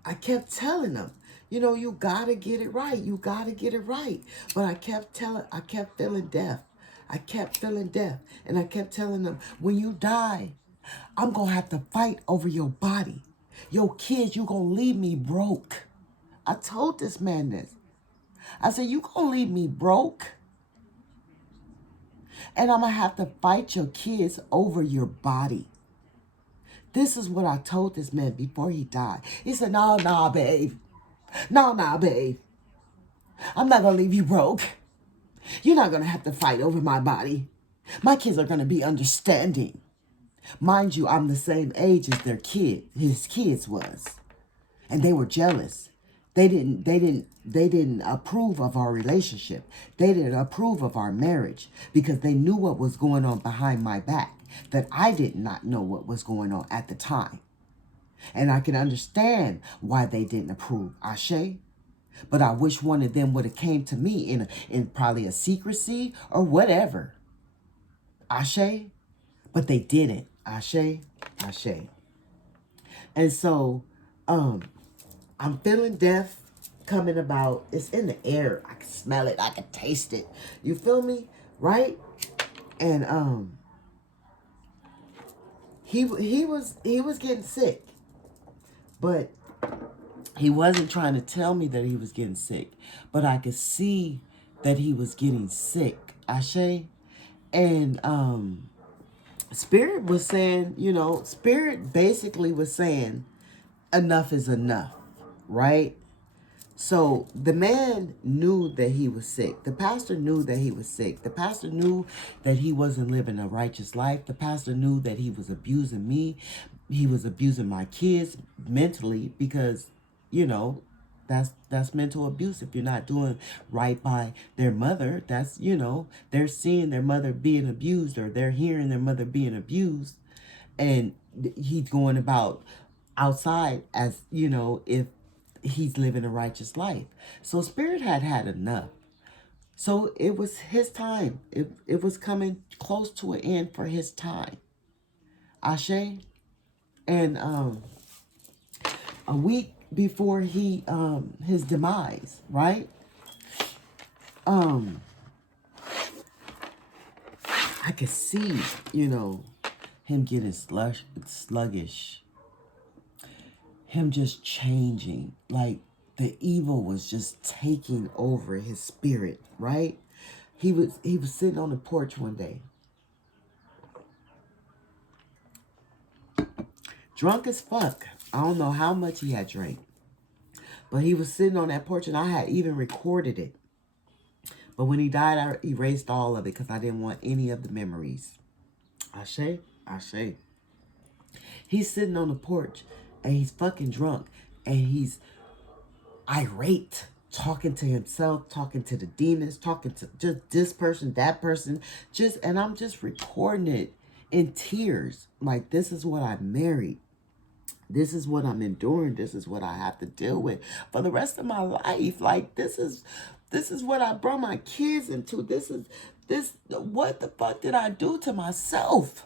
I kept telling them, you know, you got to get it right. You got to get it right. But I kept feeling death. I kept feeling death. And I kept telling them, when you die, I'm going to have to fight over your body. Your kids, you're going to leave me broke. I told this man this. I said, you going to leave me broke? And I'm going to have to fight your kids over your body. This is what I told this man before he died. He said, no, babe. No, babe. I'm not going to leave you broke. You're not going to have to fight over my body. My kids are going to be understanding. Mind you, I'm the same age as his kids was. And they were jealous. They didn't approve of our relationship. They didn't approve of our marriage, because they knew what was going on behind my back, that I did not know what was going on at the time. And I can understand why they didn't approve. Ashe? But I wish one of them would have came to me in probably a secrecy or whatever. Ashe? But they didn't. Ashe? Ashe. And so, I'm feeling death coming about. It's in the air. I can smell it. I can taste it. You feel me? Right? And he was getting sick. But he wasn't trying to tell me that he was getting sick. But I could see that he was getting sick. Ashe? And Spirit was saying, you know, Spirit basically was saying enough is enough, right? So the man knew that he was sick. The pastor knew that he was sick. The pastor knew that he wasn't living a righteous life. The pastor knew that he was abusing me. He was abusing my kids mentally because, you know, that's mental abuse. If you're not doing right by their mother, that's, you know, they're seeing their mother being abused, or they're hearing their mother being abused, and he's going about outside as, you know, if he's living a righteous life. So Spirit had had enough. So it was his time. It was coming close to an end for his time. Ashe. And a week before his demise, right? I could see, you know, him getting sluggish. Him just changing. Like the evil was just taking over his spirit, right? He was sitting on the porch one day, drunk as fuck. I don't know how much he had drank, but he was sitting on that porch, and I had even recorded it. But when he died, I erased all of it because I didn't want any of the memories. Ashe, Ashe. He's sitting on the porch, and he's fucking drunk, and he's irate, talking to himself, talking to the demons, talking to just this person, that person, and I'm just recording it in tears. Like, this is what I married. This is what I'm enduring. This is what I have to deal with for the rest of my life. Like, this is what I brought my kids into. What the fuck did I do to myself?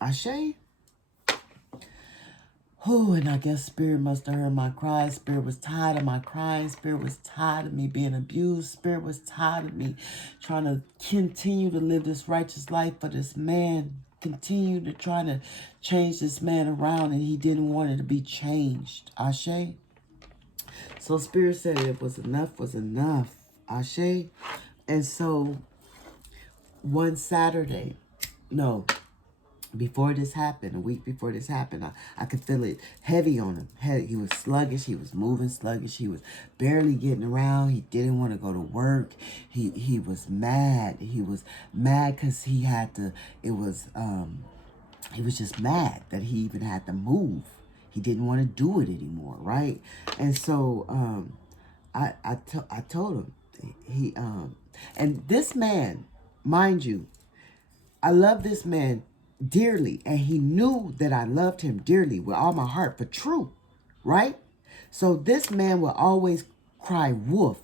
Ashe? Oh, and I guess Spirit must have heard my cries. Spirit was tired of my crying. Spirit was tired of me being abused. Spirit was tired of me trying to continue to live this righteous life for this man. Continue to try to change this man around, and he didn't want it to be changed. Ashe? So Spirit said it was enough was enough. Ashe? And so one Saturday, no, before this happened, a week before this happened, I could feel it heavy on him. He was sluggish. He was moving sluggish. He was barely getting around. He didn't want to go to work. He was mad. He was mad because he had to, he was just mad that he even had to move. He didn't want to do it anymore, right? And so I told him, and this man, mind you, I love this man dearly, and he knew that I loved him dearly with all my heart, for true, right? So this man will always cry wolf.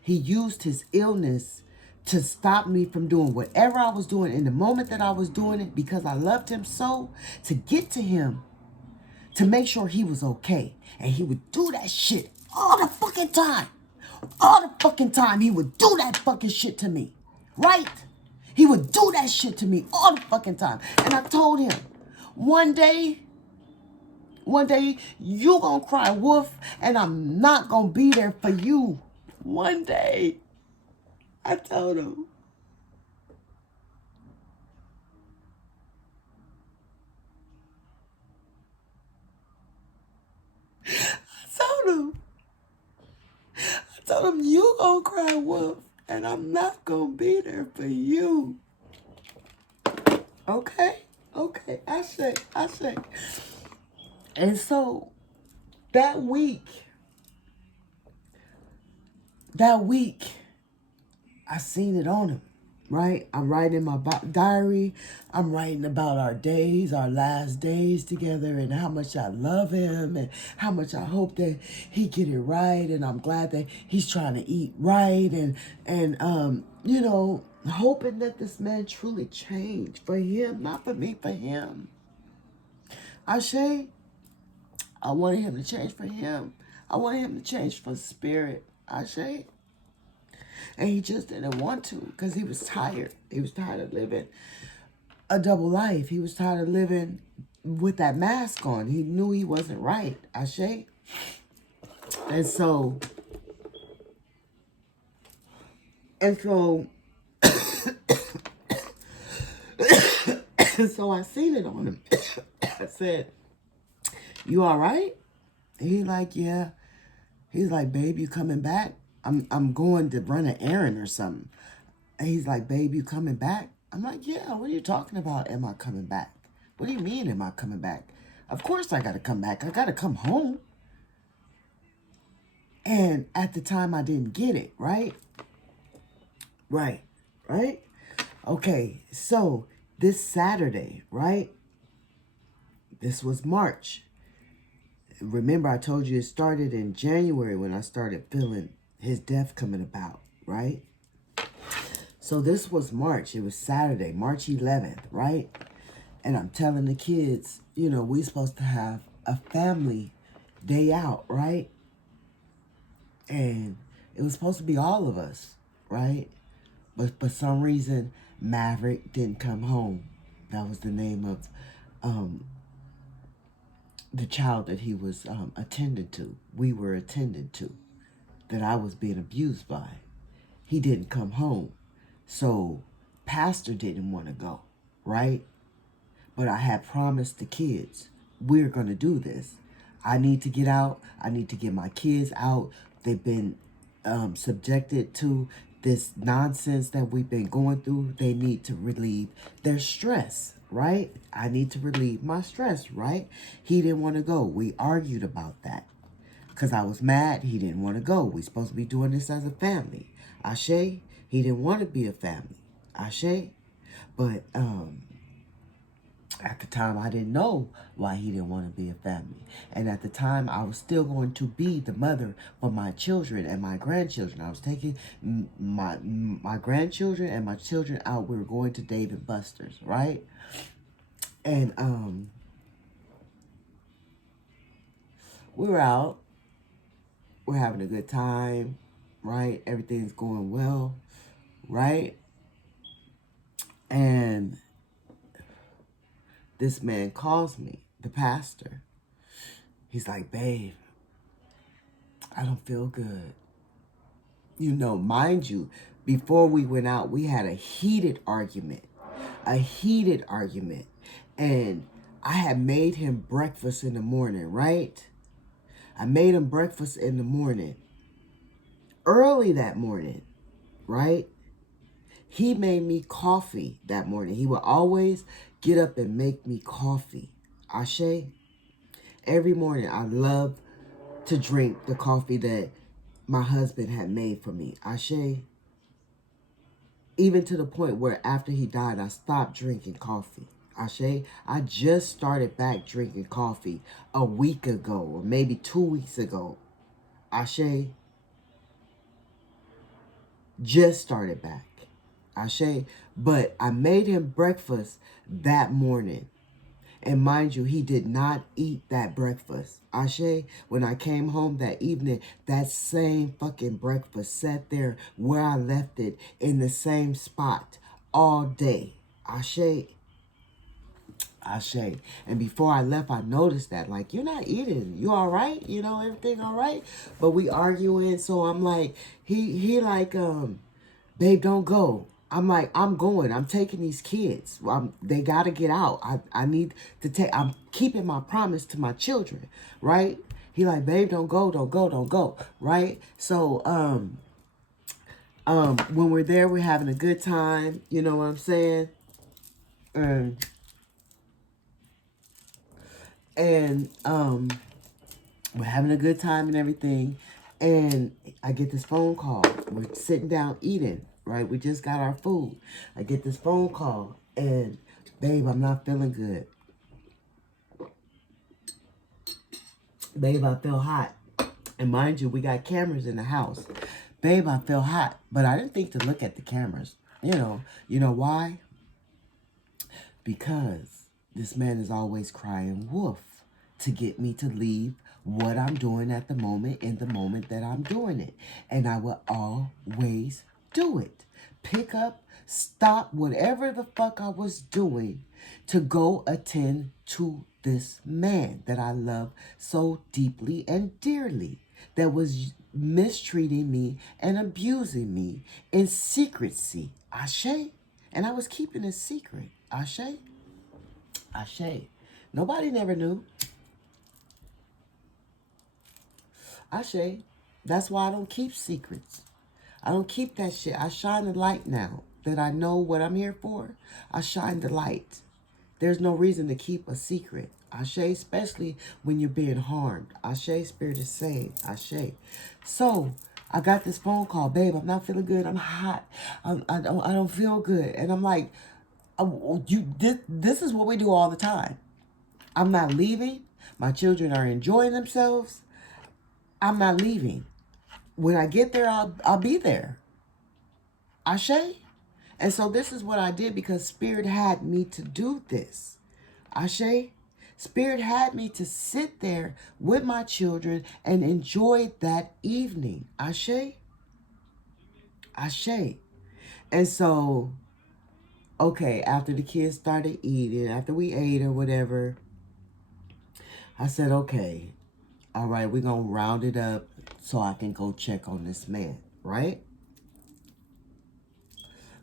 He used his illness to stop me from doing whatever I was doing in the moment that I was doing it, because I loved him so, to get to him, to make sure he was okay. And he would do that shit all the fucking time. All the fucking time he would do that fucking shit to me, right? He would do that shit to me all the fucking time. And I told him, one day, you gonna cry wolf, and I'm not gonna be there for you. One day. I told him. I told him, you gonna cry wolf, and I'm not gonna be there for you. Okay? Okay, I say. And so, that week, I seen it on him, right? I'm writing in my diary. I'm writing about our days, our last days together, and how much I love him, and how much I hope that he get it right, and I'm glad that he's trying to eat right, and you know, hoping that this man truly changed for him, not for me, for him. Ashe, I wanted him to change for him. I wanted him to change for spirit, Ashe. And he just didn't want to because he was tired. He was tired of living a double life. He was tired of living with that mask on. He knew he wasn't right, Ashe. And so, so I seen it on him. I said, you all right? He like, yeah. He's like, babe, you coming back? I'm going to run an errand or something. And he's like, babe, you coming back? I'm like, yeah, what are you talking about? Am I coming back? What do you mean, am I coming back? Of course I got to come back. I got to come home. And at the time, I didn't get it, right? Right. Okay, so this Saturday, right? This was March. Remember, I told you it started in January when I started feeling his death coming about, right? So this was March. It was Saturday, March 11th, right? And I'm telling the kids, you know, we supposed to have a family day out, right? And it was supposed to be all of us, right? But for some reason, Maverick didn't come home. That was the name of the child that he was attended to. We were attended to. That I was being abused by. He didn't come home. So, pastor didn't want to go, right? But I had promised the kids, we're going to do this. I need to get out. I need to get my kids out. They've been subjected to this nonsense that we've been going through. They need to relieve their stress, right? I need to relieve my stress, right? He didn't want to go. We argued about that because I was mad. He didn't want to go. We're supposed to be doing this as a family. Ashe, he didn't want to be a family. Ashe, but at the time, I didn't know why he didn't want to be a family. And at the time, I was still going to be the mother for my children and my grandchildren. I was taking my grandchildren and my children out. We were going to Dave and Buster's, right? And we were out. We're having a good time, right? Everything's going well, right? And this man calls me, the pastor. He's like, babe, I don't feel good. You know, mind you, before we went out, we had a heated argument. And I had made him breakfast in the morning, right? I made him breakfast in the morning. Early that morning, right? He made me coffee that morning. He would always get up and make me coffee. Ashe. Every morning, I love to drink the coffee that my husband had made for me. Ashe. Even to the point where after he died, I stopped drinking coffee. Ashe. I just started back drinking coffee a week ago or maybe 2 weeks ago. Ashe. Just started back. Ashe. But I made him breakfast that morning. And mind you, he did not eat that breakfast. Ashe, when I came home that evening, that same fucking breakfast sat there where I left it in the same spot all day. Ashe. And before I left, I noticed that, like, you're not eating. You all right? You know, everything all right? But we arguing, so I'm like, he like, babe, don't go. I'm like, I'm going. I'm taking these kids. They got to get out. I need to take, I'm keeping my promise to my children, right? He like, babe, don't go, right? So, when we're there, we're having a good time. You know what I'm saying? And we're having a good time and everything. And I get this phone call. We're sitting down eating, right? We just got our food. I get this phone call. And, babe, I'm not feeling good. Babe, I feel hot. And mind you, we got cameras in the house. Babe, I feel hot. But I didn't think to look at the cameras. You know why? Because this man is always crying wolf to get me to leave what I'm doing at the moment in the moment that I'm doing it. And I will always do it. Pick up, stop whatever the fuck I was doing to go attend to this man that I love so deeply and dearly, that was mistreating me and abusing me in secrecy. Ashe. And I was keeping it secret. Ashe. Ashe. Nobody never knew. Ashe. That's why I don't keep secrets. I don't keep that shit. I shine the light now that I know what I'm here for. I shine the light. There's no reason to keep a secret. Ashe, especially when you're being harmed. Ashe, Spirit is saying. Ashe. So, I got this phone call. Babe, I'm not feeling good. I'm hot. I don't feel good. And I'm like, this is what we do all the time. I'm not leaving. My children are enjoying themselves. I'm not leaving. When I get there, I'll be there. Ashe? And so this is what I did because Spirit had me to do this. Ashe? Spirit had me to sit there with my children and enjoy that evening. Ashe? Ashe. And so, okay, after the kids started eating, after we ate or whatever, I said, okay, all right, we're going to round it up so I can go check on this man, right?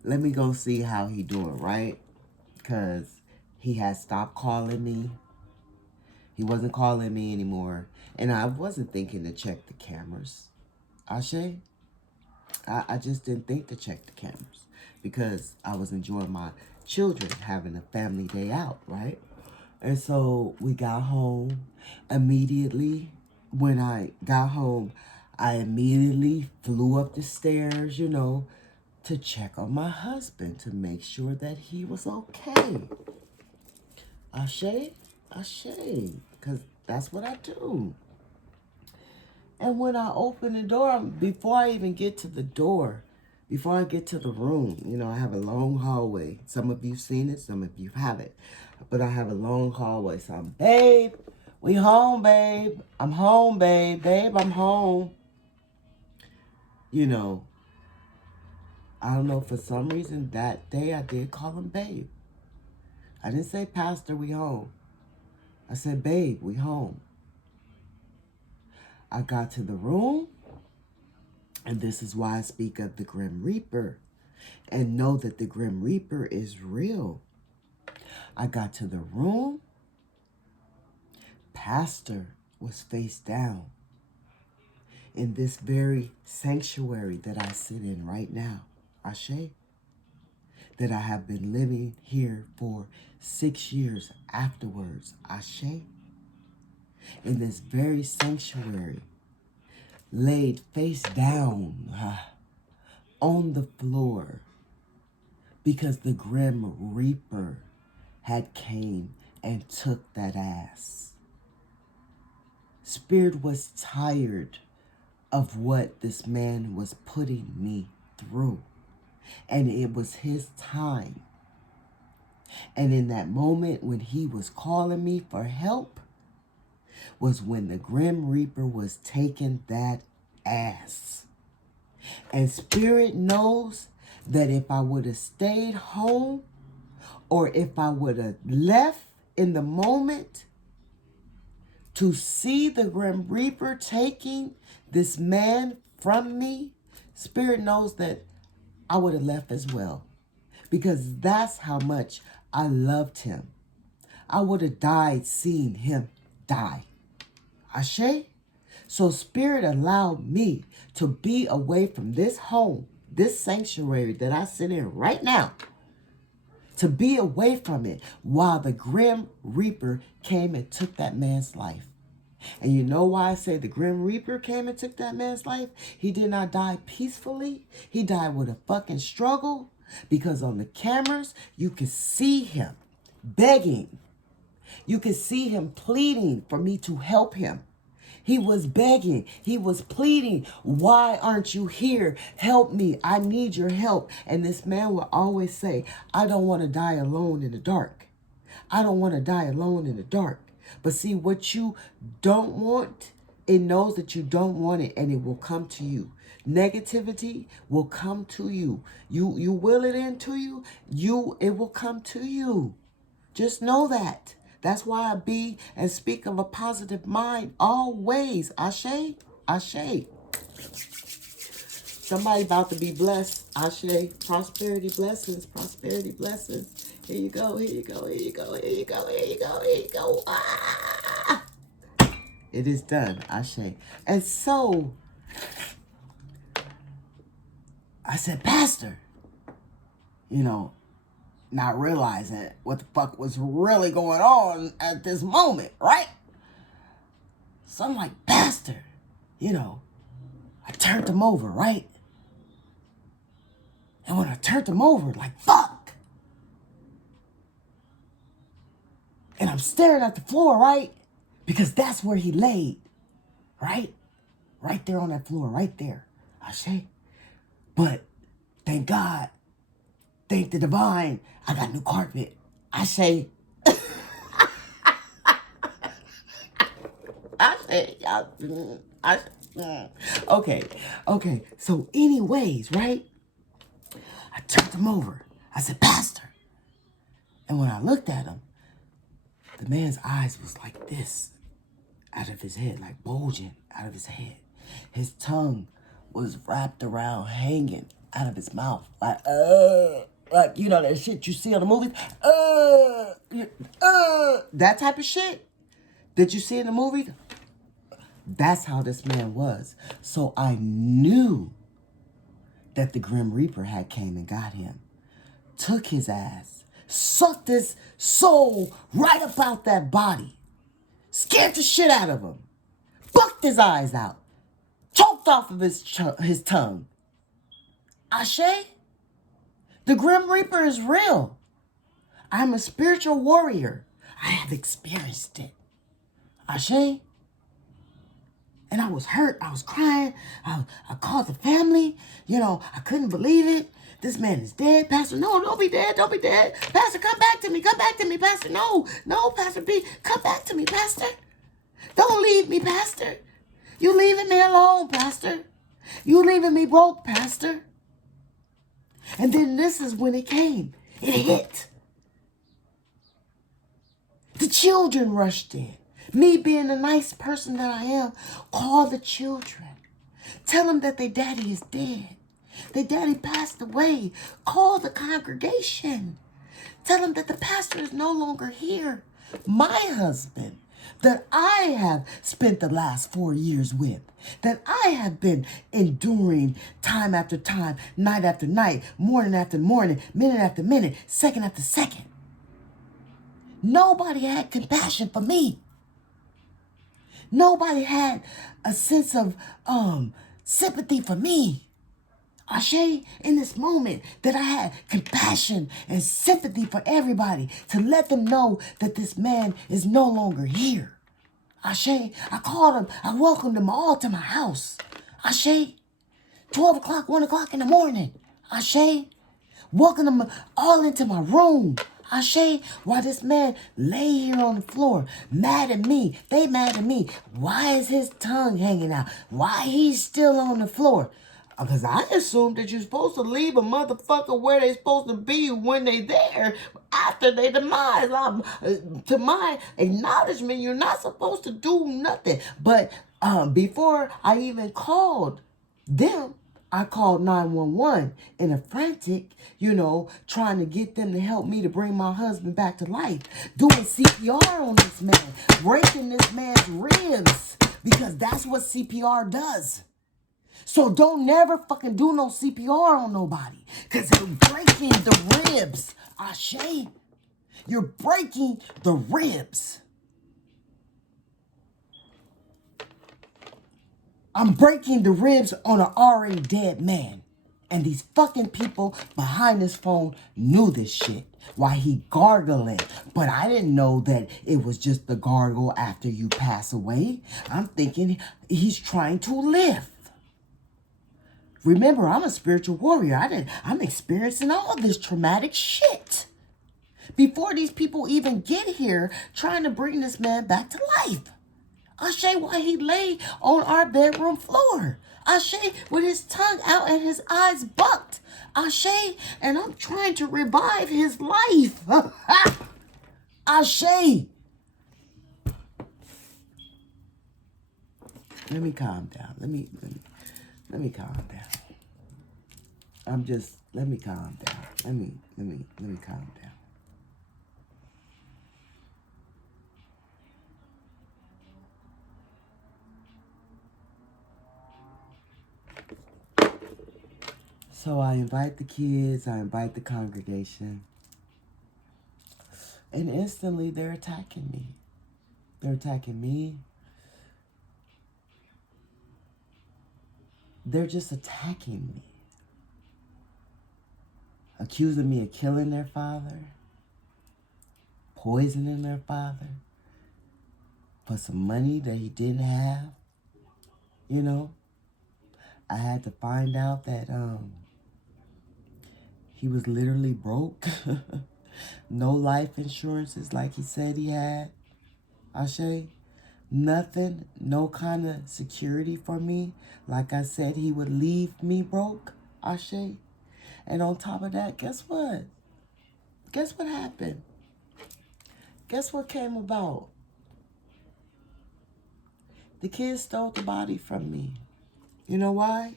Let me go see how he doing, right? Because he had stopped calling me. He wasn't calling me anymore. And I wasn't thinking to check the cameras. Ashe? I just didn't think to check the cameras because I was enjoying my children having a family day out, right? And so we got home. Immediately, when I got home, I immediately flew up the stairs, you know, to check on my husband to make sure that he was okay. Ashe? Ashe. Because that's what I do. And when I open the door, before I even get to the door, before I get to the room, you know, I have a long hallway. Some of you've seen it, some of you haven't. But I have a long hallway. So I'm, babe, we home, babe. I'm home, babe. Babe, I'm home. You know, I don't know, for some reason that day I did call him babe. I didn't say, Pastor, we home. I said, babe, we home. I got to the room, and this is why I speak of the Grim Reaper and know that the Grim Reaper is real. I got to the room. Pastor was face down in this very sanctuary that I sit in right now. Ashe. That I have been living here for 6 years afterwards. Ashe. In this very sanctuary, laid face down on the floor because the Grim Reaper had came and took that ass. Spirit was tired of what this man was putting me through. And it was his time. And in that moment when he was calling me for help was when the Grim Reaper was taking that ass. And Spirit knows that if I would have stayed home or if I would have left in the moment to see the Grim Reaper taking this man from me, Spirit knows that I would have left as well. Because that's how much I loved him. I would have died seeing him die. Ashe? So Spirit allowed me to be away from this home, this sanctuary that I sit in right now, to be away from it while the Grim Reaper came and took that man's life. And you know why I say the Grim Reaper came and took that man's life? He did not die peacefully. He died with a fucking struggle. Because on the cameras, you can see him begging. You can see him pleading for me to help him. He was begging. He was pleading. Why aren't you here? Help me. I need your help. And this man will always say, I don't want to die alone in the dark. I don't want to die alone in the dark. But see, what you don't want It knows that you don't want it, and it will come to you. Negativity will come to you. You will it into you. It will come to you. Just know that. That's why I be and speak of a positive mind always. Ashe, ashe. Somebody about to be blessed. Ashe, prosperity blessings, prosperity blessings. Here you go, here you go, here you go, here you go, here you go, here you go. Ah! It is done, Ashe. And so, I said, Pastor, not realizing what the fuck was really going on at this moment, right? So I'm like, Pastor, I turned him over, right? And when I turned him over, like, fuck. And I'm staring at the floor, right? Because that's where he laid, right? Right there on that floor, right there. Ashe. But thank God, thank the divine, I got new carpet. Ashe. Okay. So anyways, right? I turned him over. I said, Pastor. And when I looked at him, the man's eyes was like this, out of his head, like bulging out of his head. His tongue was wrapped around, hanging out of his mouth, like that shit you see on the movies, that type of shit that you see in the movies. That's how this man was. So I knew that the Grim Reaper had came and got him, took his ass, sucked his soul right up out that body, scared the shit out of him, bucked his eyes out, choked off of his tongue. Ashe, the Grim Reaper is real. I'm a spiritual warrior. I have experienced it. Ashe. And I was hurt. I was crying. I called the family. I couldn't believe it. This man is dead. Pastor, no, don't be dead. Don't be dead. Pastor, come back to me. Come back to me, Pastor. No, Pastor B. Come back to me, Pastor. Don't leave me, Pastor. You leaving me alone, Pastor. You leaving me broke, Pastor. And then this is when it came. It hit. The children rushed in. Me being the nice person that I am, call the children. Tell them that their daddy is dead. Their daddy passed away. Call the congregation. Tell them that the pastor is no longer here. My husband, that I have spent the last 4 years with, that I have been enduring time after time, night after night, morning after morning, minute after minute, second after second. Nobody had compassion for me. Nobody had a sense of sympathy for me. Ashe, in this moment that I had compassion and sympathy for everybody to let them know that this man is no longer here. Ashe, I called them, I welcomed them all to my house. Ashe, 12 o'clock, 1 o'clock in the morning. Ashe, welcomed them all into my room. Ashe, while this man lay here on the floor, mad at me. They mad at me. Why is his tongue hanging out? Why he's still on the floor? Because I assumed that you're supposed to leave a motherfucker where they're supposed to be when they there after they demise. To my acknowledgement, you're not supposed to do nothing. But before I even called them, I called 911 in a frantic, trying to get them to help me to bring my husband back to life. Doing CPR on this man, breaking this man's ribs, because that's what CPR does. So don't never fucking do no CPR on nobody, because you're breaking the ribs. Ashe, you're breaking the ribs. I'm breaking the ribs on an already dead man. And these fucking people behind this phone knew this shit. Why he gargling. But I didn't know that it was just the gargle after you pass away. I'm thinking he's trying to live. Remember, I'm a spiritual warrior. I'm experiencing all this traumatic shit. Before these people even get here trying to bring this man back to life. Ashe, while he lay on our bedroom floor. Ashe, with his tongue out and his eyes bucked. Ashe, and I'm trying to revive his life. Ashe. Let me calm down. Let me calm down. Let me calm down. Let me calm down. So I invite the kids, I invite the congregation, and instantly they're attacking me. They're attacking me. They're just attacking me. Accusing me of killing their father, poisoning their father for some money that he didn't have. You know, I had to find out that he was literally broke. No life insurances like he said he had. Ashe. Nothing, no kind of security for me. Like I said, he would leave me broke. Ashe. And on top of that, guess what? Guess what happened? Guess what came about? The kids stole the body from me. You know why?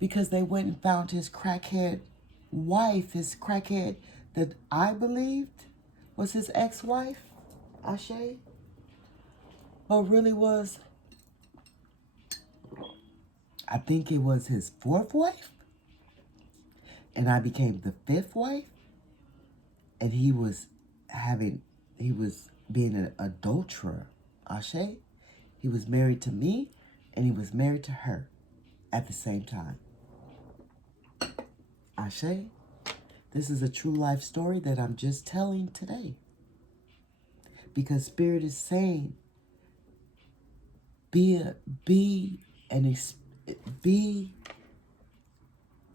Because they went and found his crackhead wife, his crackhead that I believed was his ex-wife, Ashe, but really was, I think it was his fourth wife, and I became the fifth wife, and he was being an adulterer, Ashe. He was married to me, and he was married to her at the same time. Ashe, this is a true life story that I'm just telling today. Because Spirit is saying, be an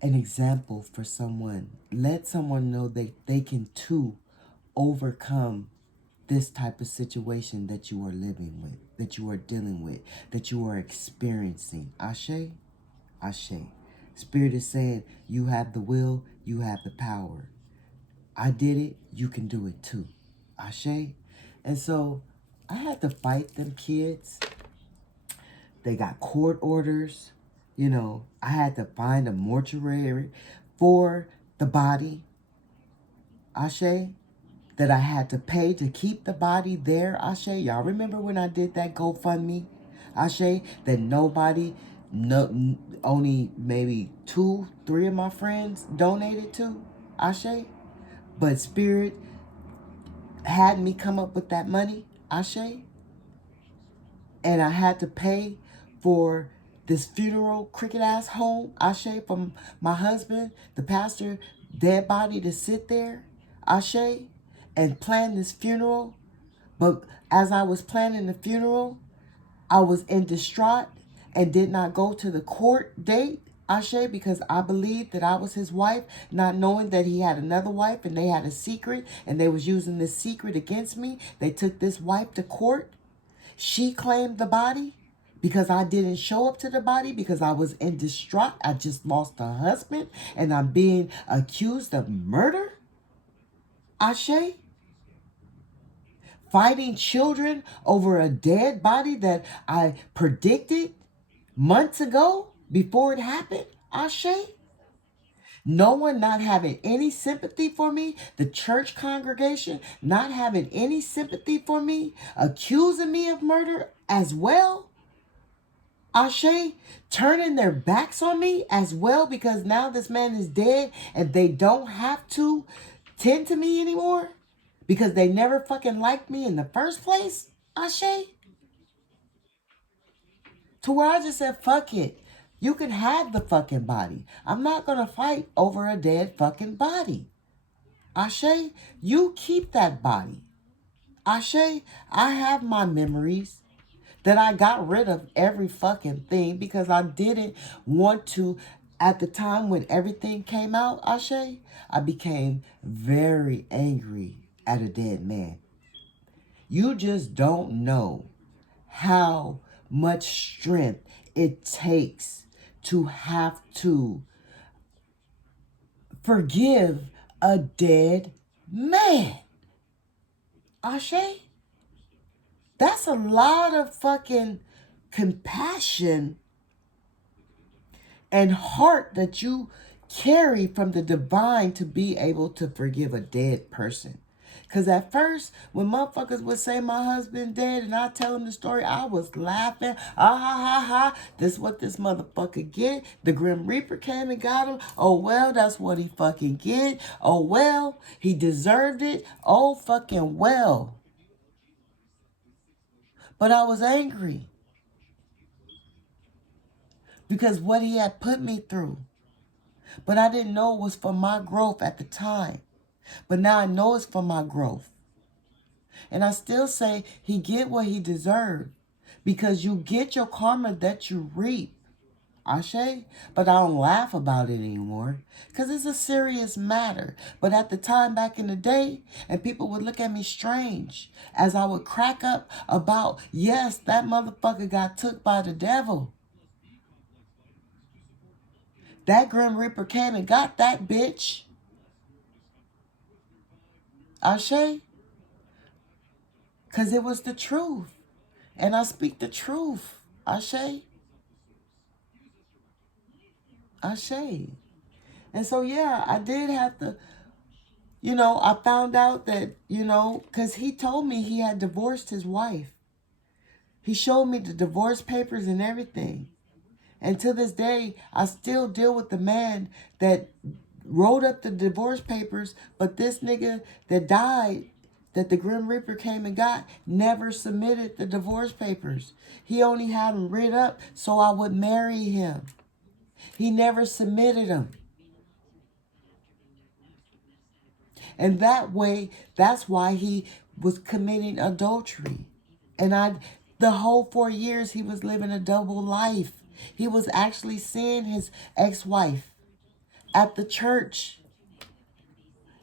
example for someone. Let someone know that they can too overcome this type of situation that you are living with, that you are dealing with, that you are experiencing. Ashe, Ashe. Spirit is saying, you have the will, you have the power. I did it, you can do it too. Ashe. And so I had to fight them kids. They got court orders. You know, I had to find a mortuary for the body. Ashe. That I had to pay to keep the body there. Ashe. Y'all remember when I did that GoFundMe? Ashe. That nobody, only maybe 2, 3 of my friends donated to. Ashe. But Spirit had me come up with that money. Ashe. And I had to pay for this funeral cricket ass home, Ashe, from my husband, the pastor, dead body to sit there, Ashe, and plan this funeral. But as I was planning the funeral, I was in distraught and did not go to the court date, Ashe, because I believed that I was his wife, not knowing that he had another wife and they had a secret and they was using this secret against me. They took this wife to court. She claimed the body because I didn't show up to the body because I was in distraught. I just lost a husband and I'm being accused of murder. Ashe. Fighting children over a dead body that I predicted months ago before it happened. Ashe. No one not having any sympathy for me. The church congregation not having any sympathy for me. Accusing me of murder as well. Ashe, turning their backs on me as well because now this man is dead and they don't have to tend to me anymore because they never fucking liked me in the first place. Ashe. To where I just said, fuck it. You can have the fucking body. I'm not going to fight over a dead fucking body. Ashe, you keep that body. Ashe, I have my memories that I got rid of every fucking thing because I didn't want to. At the time when everything came out, Ashe, I became very angry at a dead man. You just don't know how much strength it takes to have to forgive a dead man. Ashe? That's a lot of fucking compassion and heart that you carry from the divine to be able to forgive a dead person. Because at first, when motherfuckers would say my husband dead and I tell them the story, I was laughing. Ah, ha, ha, ha. This is what this motherfucker get. The Grim Reaper came and got him. Oh, well, that's what he fucking get. Oh, well, he deserved it. Oh, fucking well. But I was angry because what he had put me through. But I didn't know it was for my growth at the time. But now I know it's for my growth. And I still say he get what he deserved. Because you get your karma that you reap. Ashe? But I don't laugh about it anymore. Because it's a serious matter. But at the time back in the day, and people would look at me strange. As I would crack up about, yes, that motherfucker got took by the devil. That Grim Reaper came and got that bitch. Ashe? Because it was the truth. And I speak the truth. Ashe? Ashe. And so, yeah, I did have to, I found out that, because he told me he had divorced his wife. He showed me the divorce papers and everything. And to this day, I still deal with the man that wrote up the divorce papers, but this nigga that died, that the Grim Reaper came and got, never submitted the divorce papers. He only had them writ up so I would marry him. He never submitted them. And that way, that's why he was committing adultery. And the whole 4 years, he was living a double life. He was actually seeing his ex-wife at the church,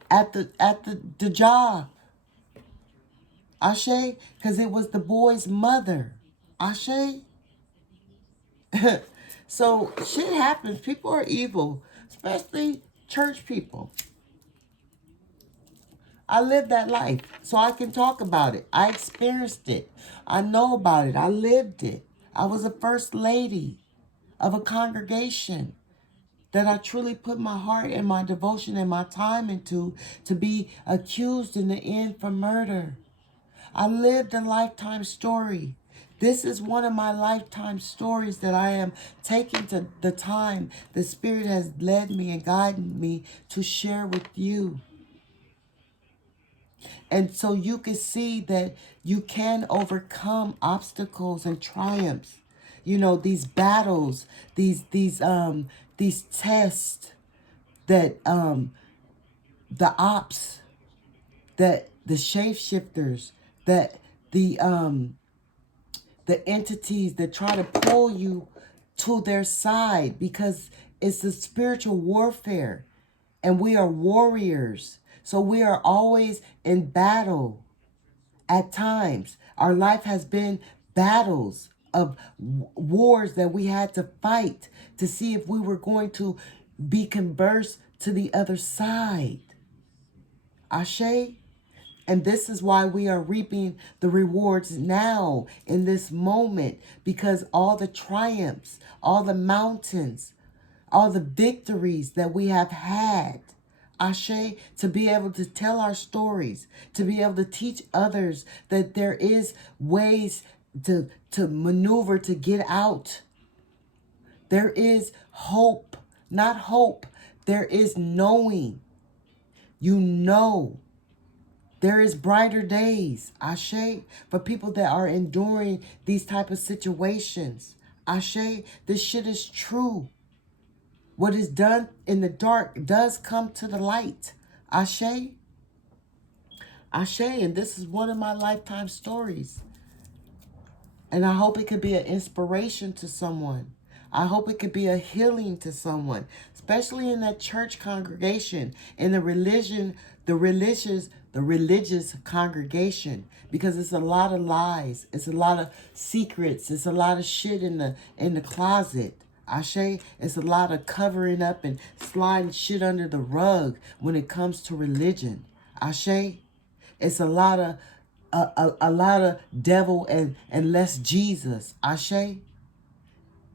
at the job. Ashe, because it was the boy's mother. Ashe. So shit happens. People are evil, especially church people. I lived that life, so I can talk about it. I experienced it. I know about it. I lived it. I was a first lady of a congregation that I truly put my heart and my devotion and my time into, to be accused in the end for murder. I lived a lifetime story. This is one of my lifetime stories that I am taking to the time the Spirit has led me and guided me to share with you. And so you can see that you can overcome obstacles and triumphs. These battles, these tests that the ops, that the shapeshifters, that the entities that try to pull you to their side, because it's a spiritual warfare and we are warriors. So we are always in battle. At times, our life has been battles of wars that we had to fight to see if we were going to be conversed to the other side. Ashe? And this is why we are reaping the rewards now in this moment, because all the triumphs, all the mountains, all the victories that we have had, Ashe, to be able to tell our stories, to be able to teach others that there is ways to maneuver to get out. There is hope, not hope. There is knowing. You know. There is brighter days, Ashe, for people that are enduring these type of situations. Ashe, this shit is true. What is done in the dark does come to the light. Ashe. Ashe, and this is one of my lifetime stories. And I hope it could be an inspiration to someone. I hope it could be a healing to someone, especially in that church congregation, in the religious congregation, because it's a lot of lies, it's a lot of secrets, it's a lot of shit in the closet. Ashe, it's a lot of covering up and sliding shit under the rug when it comes to religion. Ashe, it's a lot of a lot of devil and less Jesus. Ashe,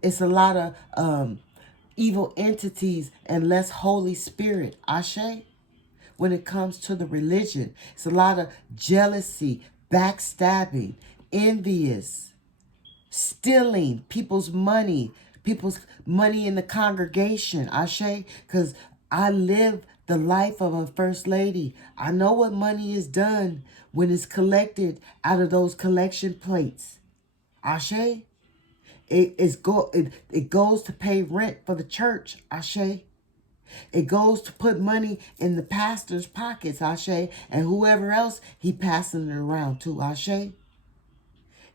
it's a lot of evil entities and less Holy Spirit. Ashe, when it comes to the religion, it's a lot of jealousy, backstabbing, envious, stealing people's money in the congregation. Ashe, because I live the life of a first lady. I know what money is done when it's collected out of those collection plates. Ashe, it goes to pay rent for the church. Ashe, it goes to put money in the pastor's pockets. Ashe, and whoever else he passing it around to. Ashe.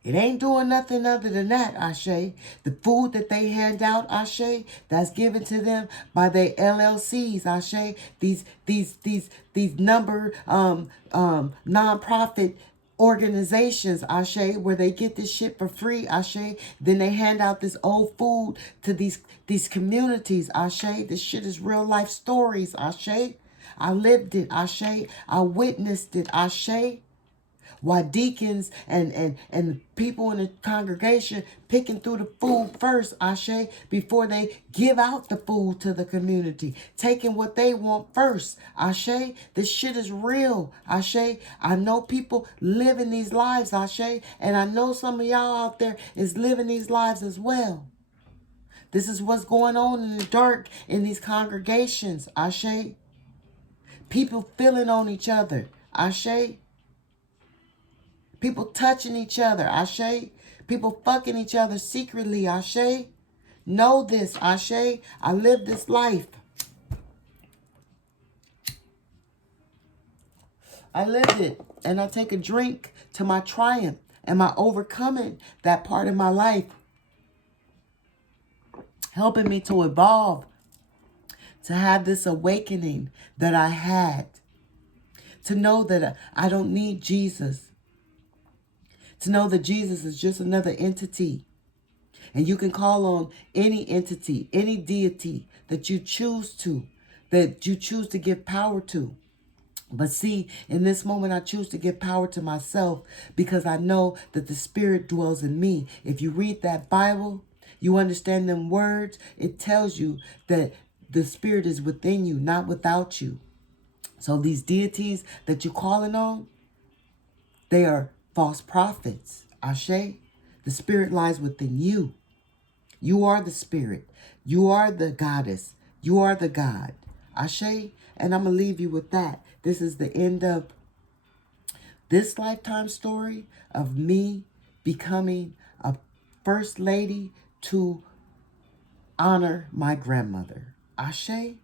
It ain't doing nothing other than that, Ashe. The food that they hand out, Ashe, that's given to them by their LLCs, Ashe. These number nonprofit organizations, Ashe, where they get this shit for free, Ashe. Then they hand out this old food to these communities, Ashe. This shit is real life stories, Ashe. I lived it, Ashe. I witnessed it, Ashe. Why deacons and people in the congregation picking through the food first, Ashe, before they give out the food to the community. Taking what they want first, Ashe. This shit is real, Ashe. I know people living these lives, Ashe. And I know some of y'all out there is living these lives as well. This is what's going on in the dark in these congregations, Ashe. People feeling on each other, Ashe. People touching each other, Ashe. People fucking each other secretly, Ashe. Know this, Ashe. I live this life. I live it. And I take a drink to my triumph and my overcoming that part of my life. Helping me to evolve. To have this awakening that I had. To know that I don't need Jesus. To know that Jesus is just another entity. And you can call on any entity, any deity that you choose to give power to. But see, in this moment, I choose to give power to myself because I know that the Spirit dwells in me. If you read that Bible, you understand them words, it tells you that the Spirit is within you, not without you. So these deities that you're calling on, they are false prophets. Ashe, the Spirit lies within you. You are the Spirit. You are the goddess. You are the God. Ashe, and I'm going to leave you with that. This is the end of this lifetime story of me becoming a first lady to honor my grandmother. Ashe.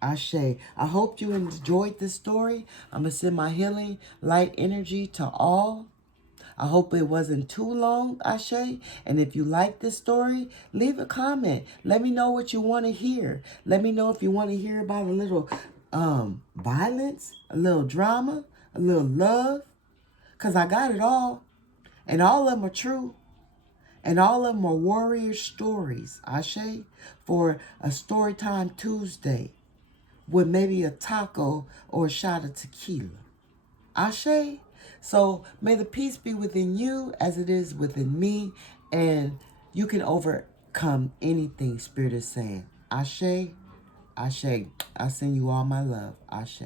Ashe. I hope you enjoyed this story. I'm going to send my healing light energy to all. I hope it wasn't too long, Ashe. And if you like this story, leave a comment. Let me know what you want to hear. Let me know if you want to hear about a little violence, a little drama, a little love. Because I got it all. And all of them are true. And all of them are warrior stories, Ashe, for a Storytime Tuesday with maybe a taco or a shot of tequila. Ashe. So may the peace be within you as it is within me. And you can overcome anything Spirit is saying. Ashe. Ashe. I send you all my love. Ashe.